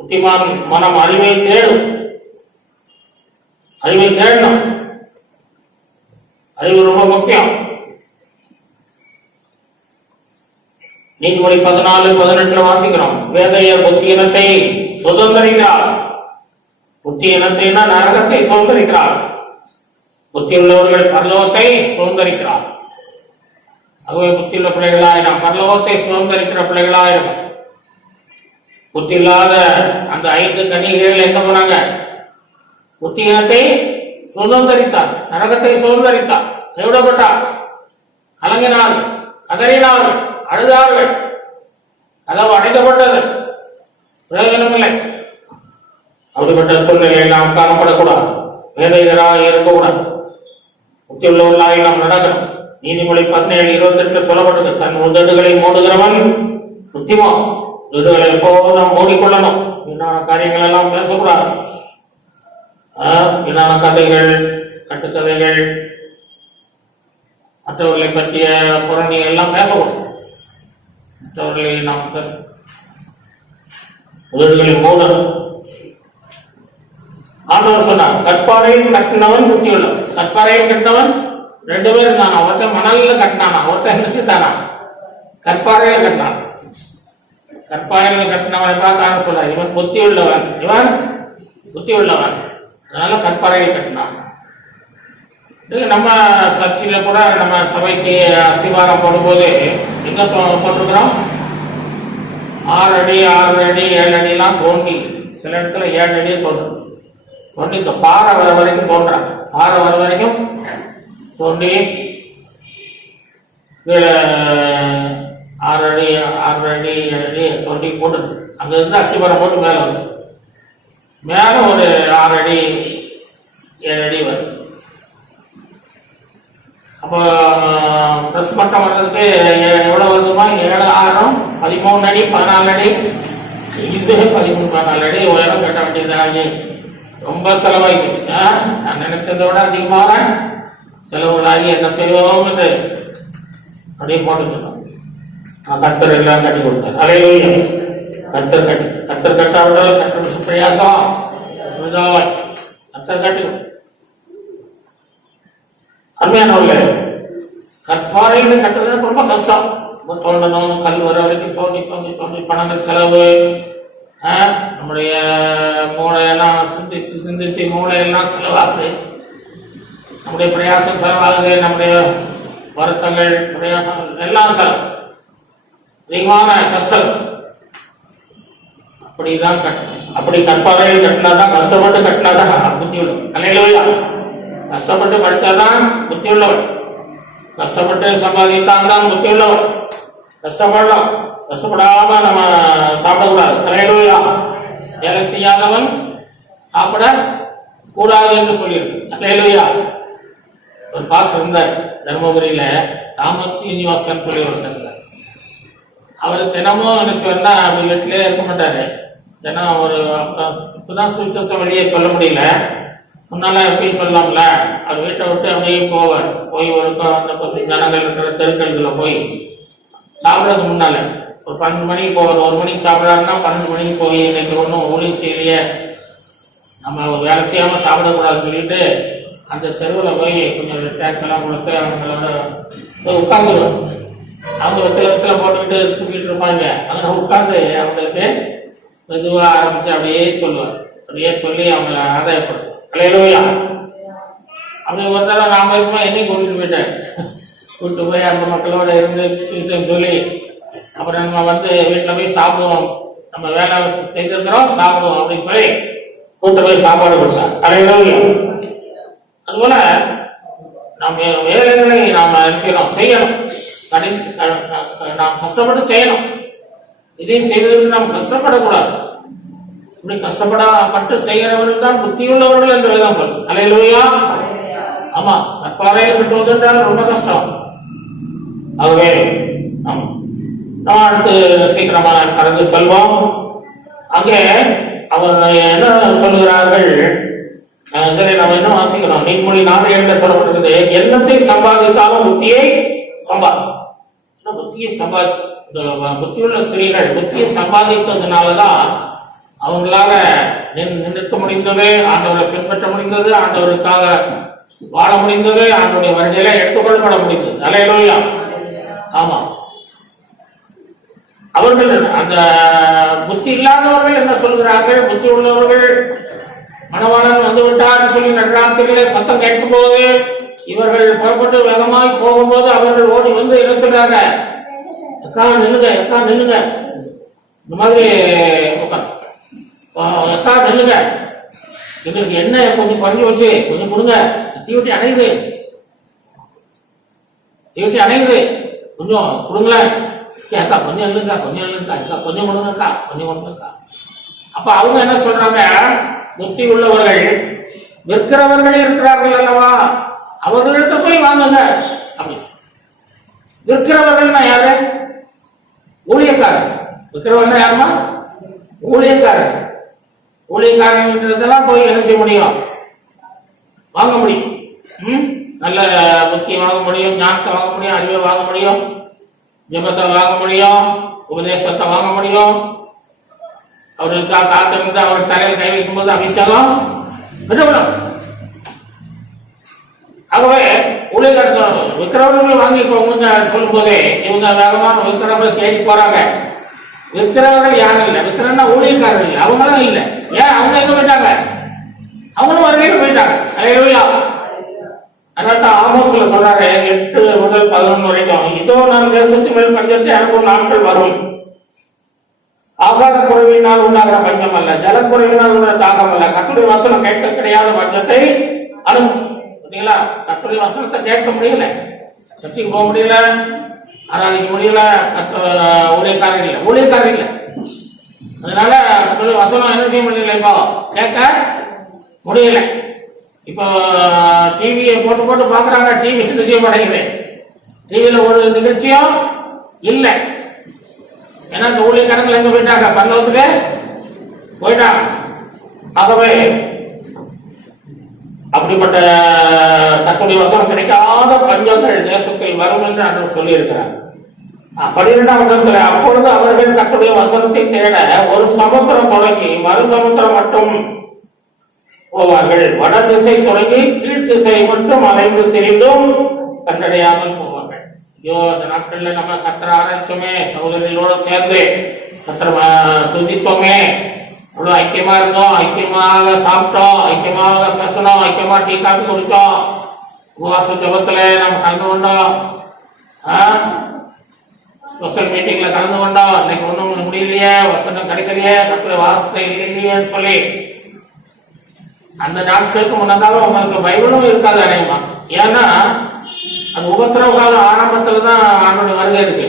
புத்திமான் மனம் அறிவை தேடும். அறிவை தேடணும். அறிவு ரொம்ப முக்கியம். நீதிமொழி 14:18 வாசிக்கிறோம். வேதைய புத்தியினத்தை சுதந்திரிக்கிறார். புத்தியினத்தைனா நரகத்தை சுதந்திரிக்கிறார். புத்தி உள்ளவர்கள் பரலோகத்தை சுதந்திரிக்கிறார். ஆகவே புத்தியுள்ள பிள்ளைகளாயிரம் பரலோகத்தை சுதந்திரிக்கிற பிள்ளைகளாயிரம். புத்தி இல்லாத அந்த 5 கன்னிகைகள் எங்க போனாங்க? புத்தியினத்தை சுதந்திரித்தார், நரகத்தை சுதந்திரித்தார், கைவிடப்பட்டார், கலங்கினார்கள், கதறினார்கள், அழுதார்கள். கதவு அடைக்கப்பட்டது, பிரயோஜனமில்லை. அப்படிப்பட்ட சூழ்நிலையில் நாம் காணப்படக்கூடாது. வேதைகளாக இருக்கக்கூடாது. புத்தி உள்ளவர்களாக நாம் நடக்கணும். நீதிமொழி 17:28 சொல்லப்பட்டது. தன் உதடுகளை மூடுகிறவன் புத்திமான். உதடுகளை எப்போதும் மூடிக்கொள்ளணும். வீணான காரியங்கள் எல்லாம் பேசக்கூடாது. வீணான கதைகள், கட்டுக்கதைகள், மற்றவர்களை பற்றிய புரணி எல்லாம் பேசக்கூடாது. மற்றவர்களை நாம் பேச உதடுகளை மூடணும். ஆண்டவர் சொன்னார், கற்பாறையில் கட்டினவன் புத்தியுள்ளவன். கற்பாறையில் கட்டினவன் 2 பேர் இருந்தானா. ஒருத்தன் மணல்ல கட்டினானா, ஒருத்தன் என்ன செய்தானா? கற்பாறையில கட்டினான். கற்பாறையில கட்டினவனை பார்த்தான்னு சொல்ற, இவன் புத்தி உள்ளவன், இவன் புத்தி உள்ளவன், அதனால கற்பாறையில கட்டினான். நம்ம சர்ச்சில கூட நம்ம சபைக்கு அஸ்திவாரம் போடும்போது எங்க போட்டிருக்கிறோம்? 6 அடி 6 அடி 7 அடிலாம் தோண்டி, சில இடத்துல 7 அடியே தோன்றும். தோண்டி இந்த பாறை வர வரைக்கும் தோன்றாங்க. பாறை வர வரைக்கும் தோண்டி கீழே 6 அடி 6 அடி 7 அடி தோண்டி போட்டுது. அங்க இருந்து அஸ்திவாரம் போட்டு மேல வந்து மேல ஒரு 6 அடி 7 அடி வரும். அப்போ ப்ரெஸ் மட்டம் வர்றதுக்கு எவ்வளவு வருதுமா? 7 6 13 அடி 14 அடி, இது 13 14 அடி உயரம் கட்ட வேண்டியதாகி ரொம்ப செலவாகிடுச்சு. நான் நினைச்சதை விட அதிகமான செலவுகளாகி என்ன செய்வோம் அப்படியே போட்டு சொன்னோம். கர்த்தர் எல்லாம் கட்டி கொடுத்தார். அலையில கர்த்தர் கட்டாவிட்டால் கட்ட பிரயாசம். கர்த்தர் கட்டி அருமையானவர்களே, கற்பாறையில் கட்டுறது ரொம்ப கஷ்டம். தோண்டணும், கல் வர வரைக்கும் தோண்டி தோண்டி தோண்டி பணங்கள் செலவு. நம்முடைய மூளையெல்லாம் சிந்திச்சு மூளையெல்லாம் செலவாகுது. நம்முடைய பிரயாசம் செலவாகுது. நம்முடைய வருத்தங்கள், பிரயாசங்கள் எல்லாம் செலவு, அதிகமான கஷ்டம். அப்படிதான் கட்டணும். அப்படி கற்பாறையில் கட்டினாதான், கஷ்டப்பட்டு கட்டினாதான் புத்தி உள்ளவன். கலையிலா கஷ்டப்பட்டு படித்தாதான் புத்தி உள்ளவன். கஷ்டப்பட்டு சம்பாதித்தான் தான் புத்தி உள்ளவன். கஷ்டப்படலாம், கஷ்டப்படாம நம்ம சாப்பிடக்கூடாது. கலையிலா வேலை செய்யாதவன் சாப்பிட கூடாது என்று சொல்லியிருக்கு. கலையிலா ஒரு பாஸ் இருந்தார் தர்மபுரியில, தாமஸ் யூனிவாசன் சொல்லி ஒருத்தர். அவர் தினமும் என்ன செய்வார்னா, அப்படி வீட்டிலே இருக்க மாட்டாரு. தினம் ஒரு இப்பதான் சுவிசேஷம் வெளியே சொல்ல முடியல, முன்னால எப்பயும் சொல்லலாம்ல. அவர் வீட்டை விட்டு அப்படியே போவார். போய் ஒரு அந்த ஜனங்கள் இருக்கிற தெருக்கல்களை போய் சாப்பிடறதுக்கு முன்னால ஒரு 12 மணிக்கு போவார். 1 மணிக்கு சாப்பிடாருன்னா 12 மணிக்கு போய் இன்னைக்கு ஒன்றும் ஊழியம் செய்யலையே, நம்ம வேலை செய்யாம சாப்பிடக்கூடாதுன்னு சொல்லிட்டு அந்த தெருவில் போய் கொஞ்சம் டேக்ஸ் எல்லாம் கொடுத்து அவங்களோட உட்காந்துருவோம். அவங்க வெத்தலை போட்டுக்கிட்டு தூக்கிட்டு இருப்பாங்க. அங்கே உட்காந்து அவங்களுக்கு மெதுவாக ஆரம்பிச்சு அப்படியே சொல்லுவார். அப்படியே சொல்லி அவங்கள ஆதாயப்படும். கலையிலோயா அப்படி ஒரு தடவை நாம இருக்குமா என்னையும் கூட்டிட்டு போயிட்டேன். கூப்பிட்டு போய் அந்த மக்களோட இருந்து சொல்லி அப்புறம் நம்ம வந்து வீட்டில் போய் சாப்பிடுவோம், நம்ம வேலை செய்திருக்கிறோம் சாப்பிடுவோம் அப்படின்னு சொல்லி கூப்பிட்டு போய் சாப்பாடு கொடுத்தேன். கலையிலோயா அதுபோல நம்ம வேலைகளை நாம செய்யணும். நாம் கஷ்டப்பட்டு செய்யணும். இதையும் செய்வதற்கு நாம் கஷ்டப்படக்கூடாது. இப்படி கஷ்டப்பட்டு செய்கிறவர்கள் தான் புத்தியுள்ளவர்கள் என்று வேதம் சொல்லு. அல்லேலூயா. ஆமா, கற்பாறையில் கட்டுவது என்றால் ரொம்ப கஷ்டம். ஆகவே நம்ம அடுத்து சீக்கிரமா நான் கடந்து செல்வோம். அங்கே அவர் என்ன சொல்லுகிறார்கள், நம்ம என்ன வாசிக்கணும், நீர்மொழி 4:7 சொல்லப்பட்டிருக்குது, எண்ணத்தை சம்பாதித்தாலும் புத்தியை புத்தியுள்ள ஸ்திரீகள் புத்தியை சம்பாதித்ததுனாலதான் அவங்களால நிற்க முடிந்தது, ஆண்டவரை பின்பற்ற முடிந்தது, ஆண்டவருக்காக வாழ முடிந்தது, ஆண்டவருடைய வருகையில எடுத்துக்கொள்ளப்பட முடிந்தது. அல்லேலூயா. ஆமா, அவர்கள் அந்த புத்தி இல்லாதவர்கள் என்ன சொல்கிறார்கள், புத்தி உள்ளவர்கள் மணவாளன் வந்து விட்டார் சொல்லி நடுராத்திரியிலே சத்தம் கேட்கும் போது இவர்கள் புறப்பட்டு வேகமாய் போகும்போது அவர்கள் ஓடி வந்து என்ன சொல்றாங்க, அக்கா நில்லுங்க, அக்கா நில்லுங்க, இந்த மாதிரி அக்கா நில்லுங்க, எங்களுக்கு என்ன கொஞ்சம் குறைஞ்சி வச்சு கொஞ்சம் கொடுங்க, தீவட்டி அணையுது கொஞ்சம் கொடுங்களேன், அக்கா கொஞ்சம் இல்லைங்கக்கா, கொஞ்சம் இல்லைங்கக்கா, அக்கா கொஞ்சம் கொடுங்கக்கா, கொஞ்சம் கொடுங்கக்கா. அப்ப அவங்க என்ன சொல்றாங்க, புத்தி உள்ளவர்கள் விற்கிறவர்கள் இருக்கிறார்கள் அல்லவா, அவர்களிடத்த போய் வாங்குங்க அப்படி. விற்கிறவர்கள்னா யாரு? ஊழியக்காரன். விற்கிறவர்கள் யாருமா? ஊழியக்காரன். ஊழியக்காரன் போய் என்ன செய்ய முடியும்? வாங்க முடியும். நல்ல புத்தியை வாங்க முடியும், ஞானத்தை வாங்க முடியும், அறிவை வாங்க முடியும், ஜெபத்தை வாங்க முடியும், உபதேசத்தை வாங்க முடியும். அவர்களுக்காக காத்திருந்து அவர் தலையில் கை வைக்கும் போது அபிஷேகம் விடப்படும். ஆகவே ஊழியர்கள் விற்கிறவர்கள் வாங்கிக்கோங்க சொல்லும் போதே இவங்க வேகமான விற்கிறவங்களை தேடி போறாங்க. விற்கிறவர்கள் யாரும் இல்லை, விற்கிறன்னா ஊழியக்காரர்கள் இல்லை, அவங்களும் இல்லை. ஏன் அவங்க எங்க போயிட்டாங்க? அவங்களும் வருகையில போயிட்டாங்க. அல்லேலூயா. அதனால ஆமோஸ்ல சொல்றாரு 8 முதல் 11 வரைக்கும், இதோ நான் தேசத்து மேல் பஞ்சத்தை அனுப்பும் நாட்கள் வரும். ஆகார குறைவினால் உண்டாகிற பஞ்சம் அல்ல, ஜலக்குறைவினால் உள்ள தாகம் அல்ல, கர்த்தருடைய வசனம் கேட்க கிடையாத பஞ்சத்தை அனுப்பும். கர்த்தருடைய வசனத்தை கேட்க முடியல, சர்ச்சைக்கு போக முடியல, ஆராதிக்க முடியல, ஊழியக்காரர் இல்லை. அதனால கர்த்தருடைய வசனம் என்ன செய்ய முடியல, இப்போ கேட்க முடியல. இப்போ டிவியை போட்டு பாக்குறாங்க, டிவி நிச்சயம் அடையுது, டிவியில ஒரு நிகழ்ச்சியும் இல்லை. ஏன்னா இந்த ஊழியக்காரர்கள் எங்க போயிட்டாங்க? பரலோகத்துக்கு போயிட்டாங்க. ஆகவே அப்படிப்பட்ட கர்த்தருடைய வசனம் கிடைக்காத பஞ்சங்கள் தேசத்தில் வரும் என்று அன்று சொல்லி இருக்கிறார். 12ஆம் வசனத்துல, அப்பொழுது அவர்கள் கர்த்தருடைய வசனத்தை தேட ஒரு சமுத்திரம் தொடங்கி மறு சமுத்திரம் மட்டும் போவார்கள், வட திசை தொடங்கி கீழ் திசை மட்டும் அலைந்து திரிந்தும் கண்டடையாமல் போவார்கள். ஐயோ, இந்த நாட்கள்ல நம்ம கர்த்தரை ஆராய்ச்சோமே, சகோதரிகளோட சேர்ந்து கர்த்தரை துதித்தோமே, அவ்வளவு ஐக்கியமா இருந்தோம், ஐக்கியமாக சாப்பிட்டோம், ஐக்கியமாக பேசணும், ஐக்கியமா டீ காப்பி குடிச்சோம், உபவாச ஜபத்துல நம்ம கலந்து கொண்டோம், ஸ்பெஷல் மீட்டிங்ல கலந்து கொண்டோம். இன்னைக்கு ஒண்ணும் முடியலையே, வசனம் கிடைக்கலையே, கர்த்தருடைய வார்த்தை இல்லையேன்னு சொல்லி அந்த நாட்களுக்கு முன்னதாக உங்களுக்கு பைபிளும் இருக்காது அடையுமா. ஏன்னா அது உபத்திரவ காலம் ஆரம்பத்துலதான் ஆண்டோட வருகை இருக்கு.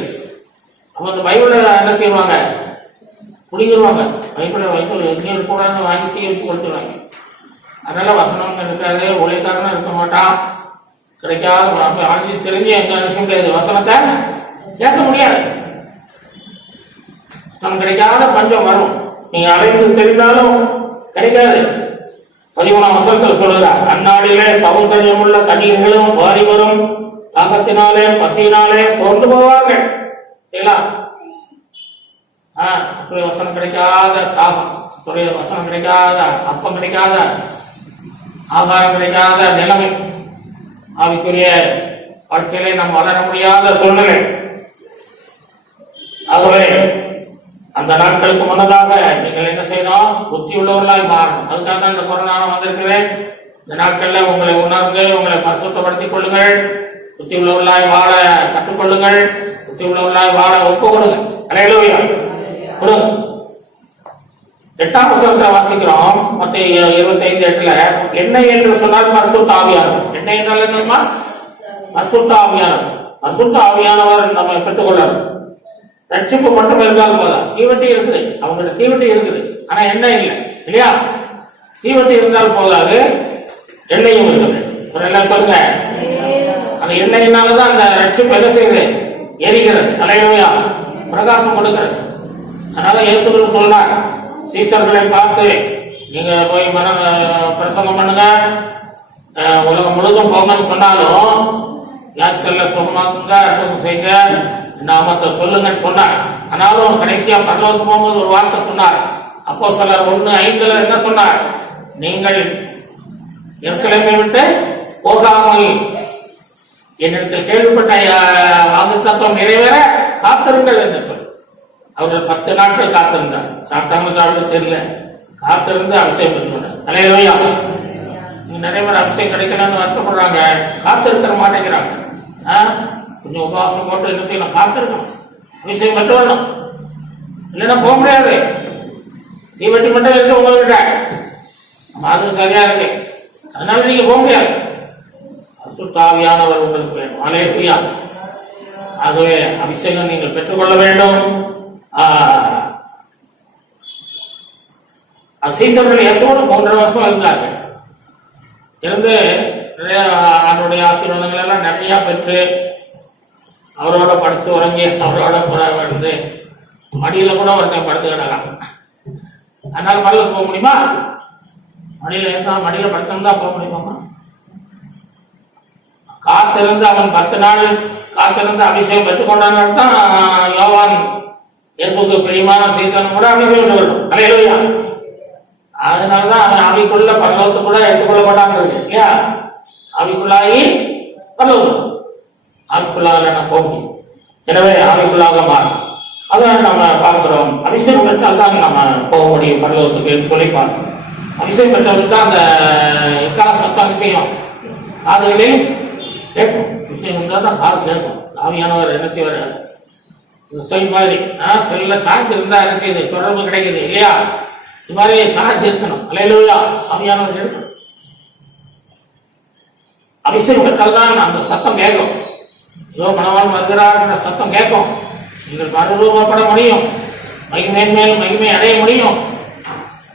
அப்ப அந்த பைபிளை என்ன செய்வாங்க? குடிக்கிடுவாங்க. பைபிளை எங்கேயும் இருக்கக்கூடாது, வாங்கி தீ வச்சு கொடுத்துருவாங்க. அதனால வசனம் இருக்காது, ஊழியக்காரனும் இருக்க மாட்டான், கிடைக்காத ஆண்டி தெரிஞ்சு எங்க செய்ய முடியாது, வசனத்தை கேட்க முடியாது. வசனம் கிடைக்காத பஞ்சம் வரும். நீங்க அலைந்து தெரிந்தாலும் கிடைக்காது. 13ஆம் வசனத்தில் சொல்லுகிறார், அந்நாளிலே சௌந்தரியம் உள்ள கன்னிகைகளும் வாரி வரும், தாகத்தினாலே பசியினாலே சோர்ந்து போவார்கள். வசனம் கிடைக்காத தாகம், வசனம் கிடைக்காத அப்பம், கிடைக்காத ஆகாரம், கிடைக்காத நிலைமை, ஆவிக்குரிய வாழ்க்கையிலே நாம் வளர முடியாத சூழ்நிலை. ஆகவே அந்த நாட்களுக்கு முன்னதாக நீங்கள் என்ன செய்யணும்? புத்தி உள்ளவர்களாய் மாறணும். அதுக்காக தான் இந்த கொரோனா வந்திருக்கிறேன். இந்த நாட்கள்ல உங்களை உணர்ந்து உங்களை பரிசுத்தப்படுத்திக் கொள்ளுங்கள், புத்தி உள்ளவர்களாய் வாழ கற்றுக்கொள்ளுங்கள், புத்தி உள்ளவர்களாய் வாழ ஒப்பு கொடுங்க. அல்லேலூயா. கொடுங்க. 8ஆம் வசனத்தை வாசிக்கிறோம். மத்தேயு 25:8 என்ன என்று சொன்னால் பரிசுத்த ஆவியானவர். என்ன என்றால் என்னமா? பரிசுத்த ஆவியானவர். பரிசுத்த ஆவியானவர் நம்ம பெற்றுக்கொள்ளணும். ரட்சிப்பு மட்டும் இருந்தாலும் போதா, தீவட்டி இருக்குது, அவங்கள்ட்ட தீவட்டி இருக்குது, ஆனா எண்ணெய் இல்லை இல்லையா? தீவட்டி இருந்தால் போதாது, எண்ணெயும் இருக்குது. எல்லாம் சொல்லுங்க, அந்த எண்ணெயினாலதான் அந்த ரட்சிப்பு என்ன செய்யுது? எரிகிறது. அல்லேலூயா, பிரகாசம் கொடுக்கிறது. அதனால இயேசு சொல்றார், சீசர்களை பார்த்து நீங்க போய் பிரசங்கம் பண்ணுங்க, உலகம் முழுதும் போங்கன்னு சொன்னாலும் யார் செல்ல சுகமாக்குங்க, அற்புதம் செய்யுங்க, நாமத்தை சொல்லுங்கன்னு சொன்னார். ஆனாலும் கடைசியா பரலோகத்துக்கு போகும்போது ஒரு வார்த்தை சொன்னார். அப்போஸ்தலர் 1:5 என்ன சொன்னார்? நீங்கள் எருசலேமை விட்டு போகாமல் என்னிடத்தில் கேள்விப்பட்ட வாக்குத்தத்தம் நிறைவேற காத்திருங்கள் என்று சொல்லி அவர்கள் 10 நாட்கள் காத்திருந்தார். சாப்பிட்டாங்க சாப்பிட்டு தெரியல, காத்திருந்து அபிஷேகம் பெற்றுக்கொண்டார். அல்லேலூயா. நிறைய பேர் அபிஷேகம் கிடைக்கணும்னு வருத்தப்படுறாங்க, காத்திருக்க மாட்டேங்கிறாங்க. கொஞ்சம் உபவாசம் போட்டு என்ன செய்யணும்? காத்திருக்கணும், அபிஷேகம் பெற்று வரணும், இல்லைன்னா போக முடியாது. தீவட்டி மட்டும் இருக்கு உங்ககிட்ட, அது சரியா இருக்கு, அதனால நீங்க போக முடியாது. பரிசுத்த ஆவியானவர் உங்களுக்கு வேணும். அல்லேலூயா. ஆகவே அபிஷேகம் நீங்கள் பெற்றுக்கொள்ள வேண்டும். சீசர்கள் இயேசுவோடு 3 வருஷம் இருந்தார்கள். இருந்து அவருடைய ஆசீர்வாதங்கள் எல்லாம் நிறைய பெற்று அவரோட படுத்து உறங்கி அவரோட வந்து மடியில கூட ஒருத்தன் படுத்து கிடலாம். அதனால மடியில் போக முடியுமா? மடியில படுத்தோம்னா போக முடியுமாமா? காத்திருந்து அவன் 10 நாள் காத்திருந்து அபிஷேகம் பெற்றுக்கொண்டான் தான் யோவான் இயேசுக்கு பிரியமான சீசன் கூட அபிஷேகம் பெற்றுக்கொள்ளும். அல்லேலூயா. அதனாலதான் அவன் ஆவிக்குள்ள பரலோகத்துக்குள்ள எடுத்துக்கொள்ளப்படான் இல்லையா? ஆவிக்குள்ளாகி பரலோகம், ஆவிக்குள்ளாக நம்ம போக முடியும். எனவே ஆவிக்குள்ளாக மாறும். அதான் நம்ம பார்க்கிறோம். அபிஷேகம் பெற்றால் தான் நம்ம போக முடியும் பரலோகத்துக்கு சொல்லி பார்க்கணும். அபிஷேகம் பெற்றவருக்கு தான் அந்த எக்கால சத்தம் விஷயம் காதுகளில் கேட்கும். விஷயம் தான் காது கேட்கும். ஆவியானவர் என்ன செய்வார்? செல் மாதிரி செல்ல சார்ஜ் இருந்தா என்ன செய்யுது? தொடர்பு கிடைக்குது இல்லையா? இது மாதிரி சார்ஜ் இருக்கணும். அல்லேலூயா. ஆவியானவர் இருக்கணும். அபிஷேகம் பெற்றால் தான் அந்த சத்தம் கேட்கும். ஏதோ மனவான் வருகிறார் என்ற சத்தம் கேட்கும். நீங்கள் மறுரூபப்பட முடியும், மகிமேன் மேல் மகிமை அடைய முடியும்,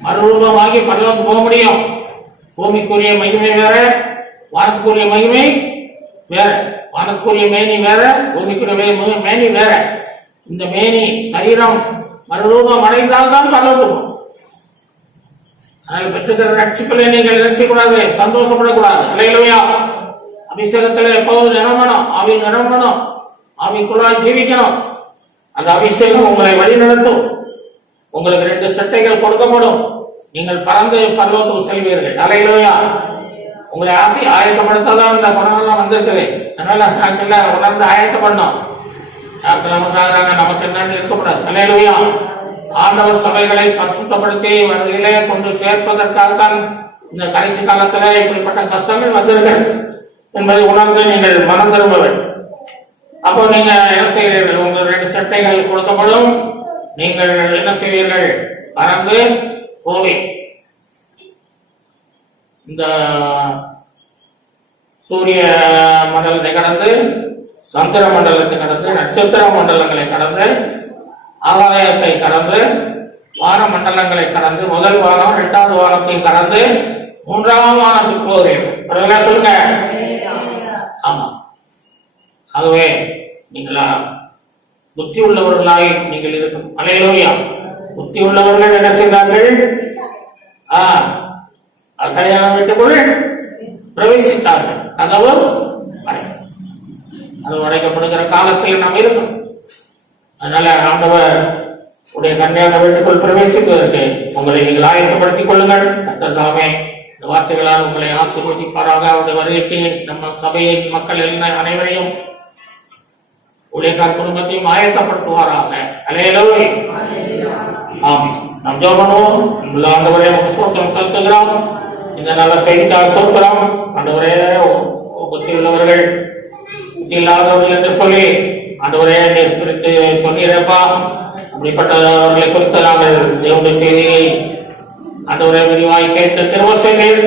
மறுரூபமாகி பரலோகத்துக்கு போக முடியும். பூமிக்குரிய மகிமை வேற, வானத்துக்குரிய மகிமை வேற. வானத்துக்குரிய மேனி வேற, பூமிக்குரிய மேனி வேற. இந்த மேனி சரீரம் மறுரூபம் அடைந்தால் தான் பரலோகத்துக்கு. அதனால் பெற்றுக்கிற ரட்சிப்பிலே நீங்கள் நினைச்சக்கூடாது, சந்தோஷப்படக்கூடாது. அல்லேலூயா. அபிஷேகத்தில் எப்போதும் நிரம்பணும், ஆவி நிரம்பணும், ஆவிக்குள்ளாய் ஜீவிக்கணும். அந்த அபிஷேகம் உங்களை வழி நடத்தும். உங்களுக்கு 2 சட்டைகள் கொடுக்கப்படும். நீங்கள் பறந்து பரலோகத்துக்கு செல்வீர்கள். அல்லேலூயா. உங்களை ஆயத்தப்படுத்ததான் இந்த குணங்கள்லாம் வந்திருக்குது. அதனால உணர்ந்து ஆயத்தப்படணும். நமக்கு என்னன்னு இருக்கக்கூடாது. அல்லேலூயா. ஆண்டவர் சபைகளை பரிசுத்தப்படுத்தி வழியிலே கொண்டு சேர்ப்பதற்காகத்தான் இந்த கடைசி காலத்துல இப்படிப்பட்ட கஷ்டங்கள் வந்திருக்கிறது என்பதை உணர்ந்து நீங்கள் மனம் திரும்ப வேண்டும். அப்போ நீங்க என்ன செய்கிறீர்கள்? உங்கள் 2 சட்டைகள் கொடுக்கப்படும். நீங்கள் என்ன செய்வீர்கள்? பறந்து போவி இந்த சூரிய மண்டலத்தை கடந்து, சந்திர மண்டலத்தை கடந்து, நட்சத்திர மண்டலங்களை கடந்து, ஆகாயத்தை கடந்து, வான மண்டலங்களை கடந்து, முதல் வானம் 2வது வானத்தை கடந்து 3ஆம் வானத்துக்கு போகிறீர்கள். சொல்லுங்க. ஆமா. ஆகவே நீங்களா புத்தி உள்ளவர்களாய் நீங்கள் இருக்கணும். அல்லேலூயா. புத்தி உள்ளவர்கள் என்ன செய்தார்கள்? கல்யாணம் வீட்டுக்குள் பிரவேசித்தார்கள். கதவு அடைக்கப்படுகிற காலத்தில் நாம் இருக்கணும். அதனால ஆண்டவர் உடைய கல்யாண வீட்டுக்குள் பிரவேசிப்பதற்கு உங்களை நீங்கள் ஆயத்தப்படுத்திக் கொள்ளுங்கள். கர்த்தர் இந்த வார்த்தைகளால் உங்களை ஆசீர்வதிப்பாராக. அவருடைய வருகைக்கு நம்ம சபையை மக்கள் அனைவரையும் ஊழியக்கார குடும்பத்தையும் ஆயத்தப்படுத்துவாராக. அல்லேலூயா. ஆமென். நாம் ஜெபம் பண்ணுவோம். ஆண்டவரே உமக்கு ஸ்தோத்திரம் செலுத்துகிறோம். இந்த நல்ல செய்திக்காக ஸ்தோத்திரம். ஆண்டவரே புத்தி உள்ளவர்கள் புத்தி இல்லாதவர்கள் என்று சொல்லி ஆண்டவரே நீர் குறித்து சொன்னீரப்பா. அப்படிப்பட்டவர்களை குறித்து நாங்கள் தேவனுடைய செய்தியை ஆண்டவரே விரிவாய் கேட்டு திரும்ப செய்தீர்.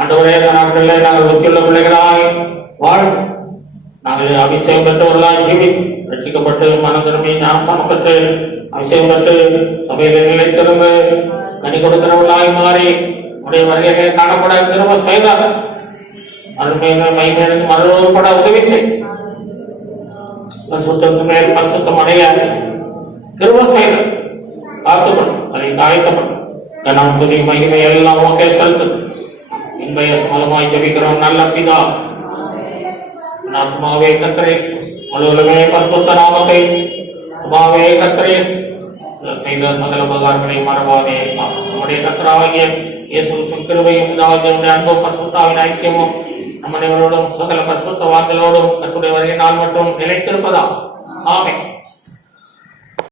ஆண்டவரே இந்த நாட்களில் நாங்கள் புத்தியுள்ள பிள்ளைகளாய் வாழும். நாங்கள் அபிஷேகம் பெற்றவர்களாய் ஜீவி ரட்சிக்கப்பட்டு மனதிறமை ஞானசானம் பெற்று அபிஷேகம் பெற்று சபையில நிலைத்திருந்து கனி கொடுக்கிறவர்களாய் மாறி உடைய வருகையை காணப்பட திரும்ப செய்தார். மகிமையிலிருந்து மறுபட உதவி செய். பரிசுத்தத்துக்கு மேல் பரிசுத்தம் அடைய திரும்ப செய்தார். காத்துக்கணும், அதை காய்க்கப்படும். கனம் துணி மகிமை எல்லாம் ஓகே செலுத்து. இன்பய சமலமாய் ஜபிக்கிறோம் நல்ல பிதா. ஆத்மாவே கர்த்தரே, முழுவதுமே பரிசுத்த நாமத்தை ஆத்மாவே கர்த்தரே செய்த சகல உபகாரங்களை மறவாதே. நம்முடைய கர்த்தராகிய இயேசுவின் கிருபையும் பிதாவின் அன்பும் பரிசுத்தாவின் ஐக்கியமும் நம்ம அனைவரோடும் சகல பரிசுத்தவான்களோடும் கர்த்தருடைய வருகை நாள் மட்டும் நிலைத்திருப்பதா. ஆமென்.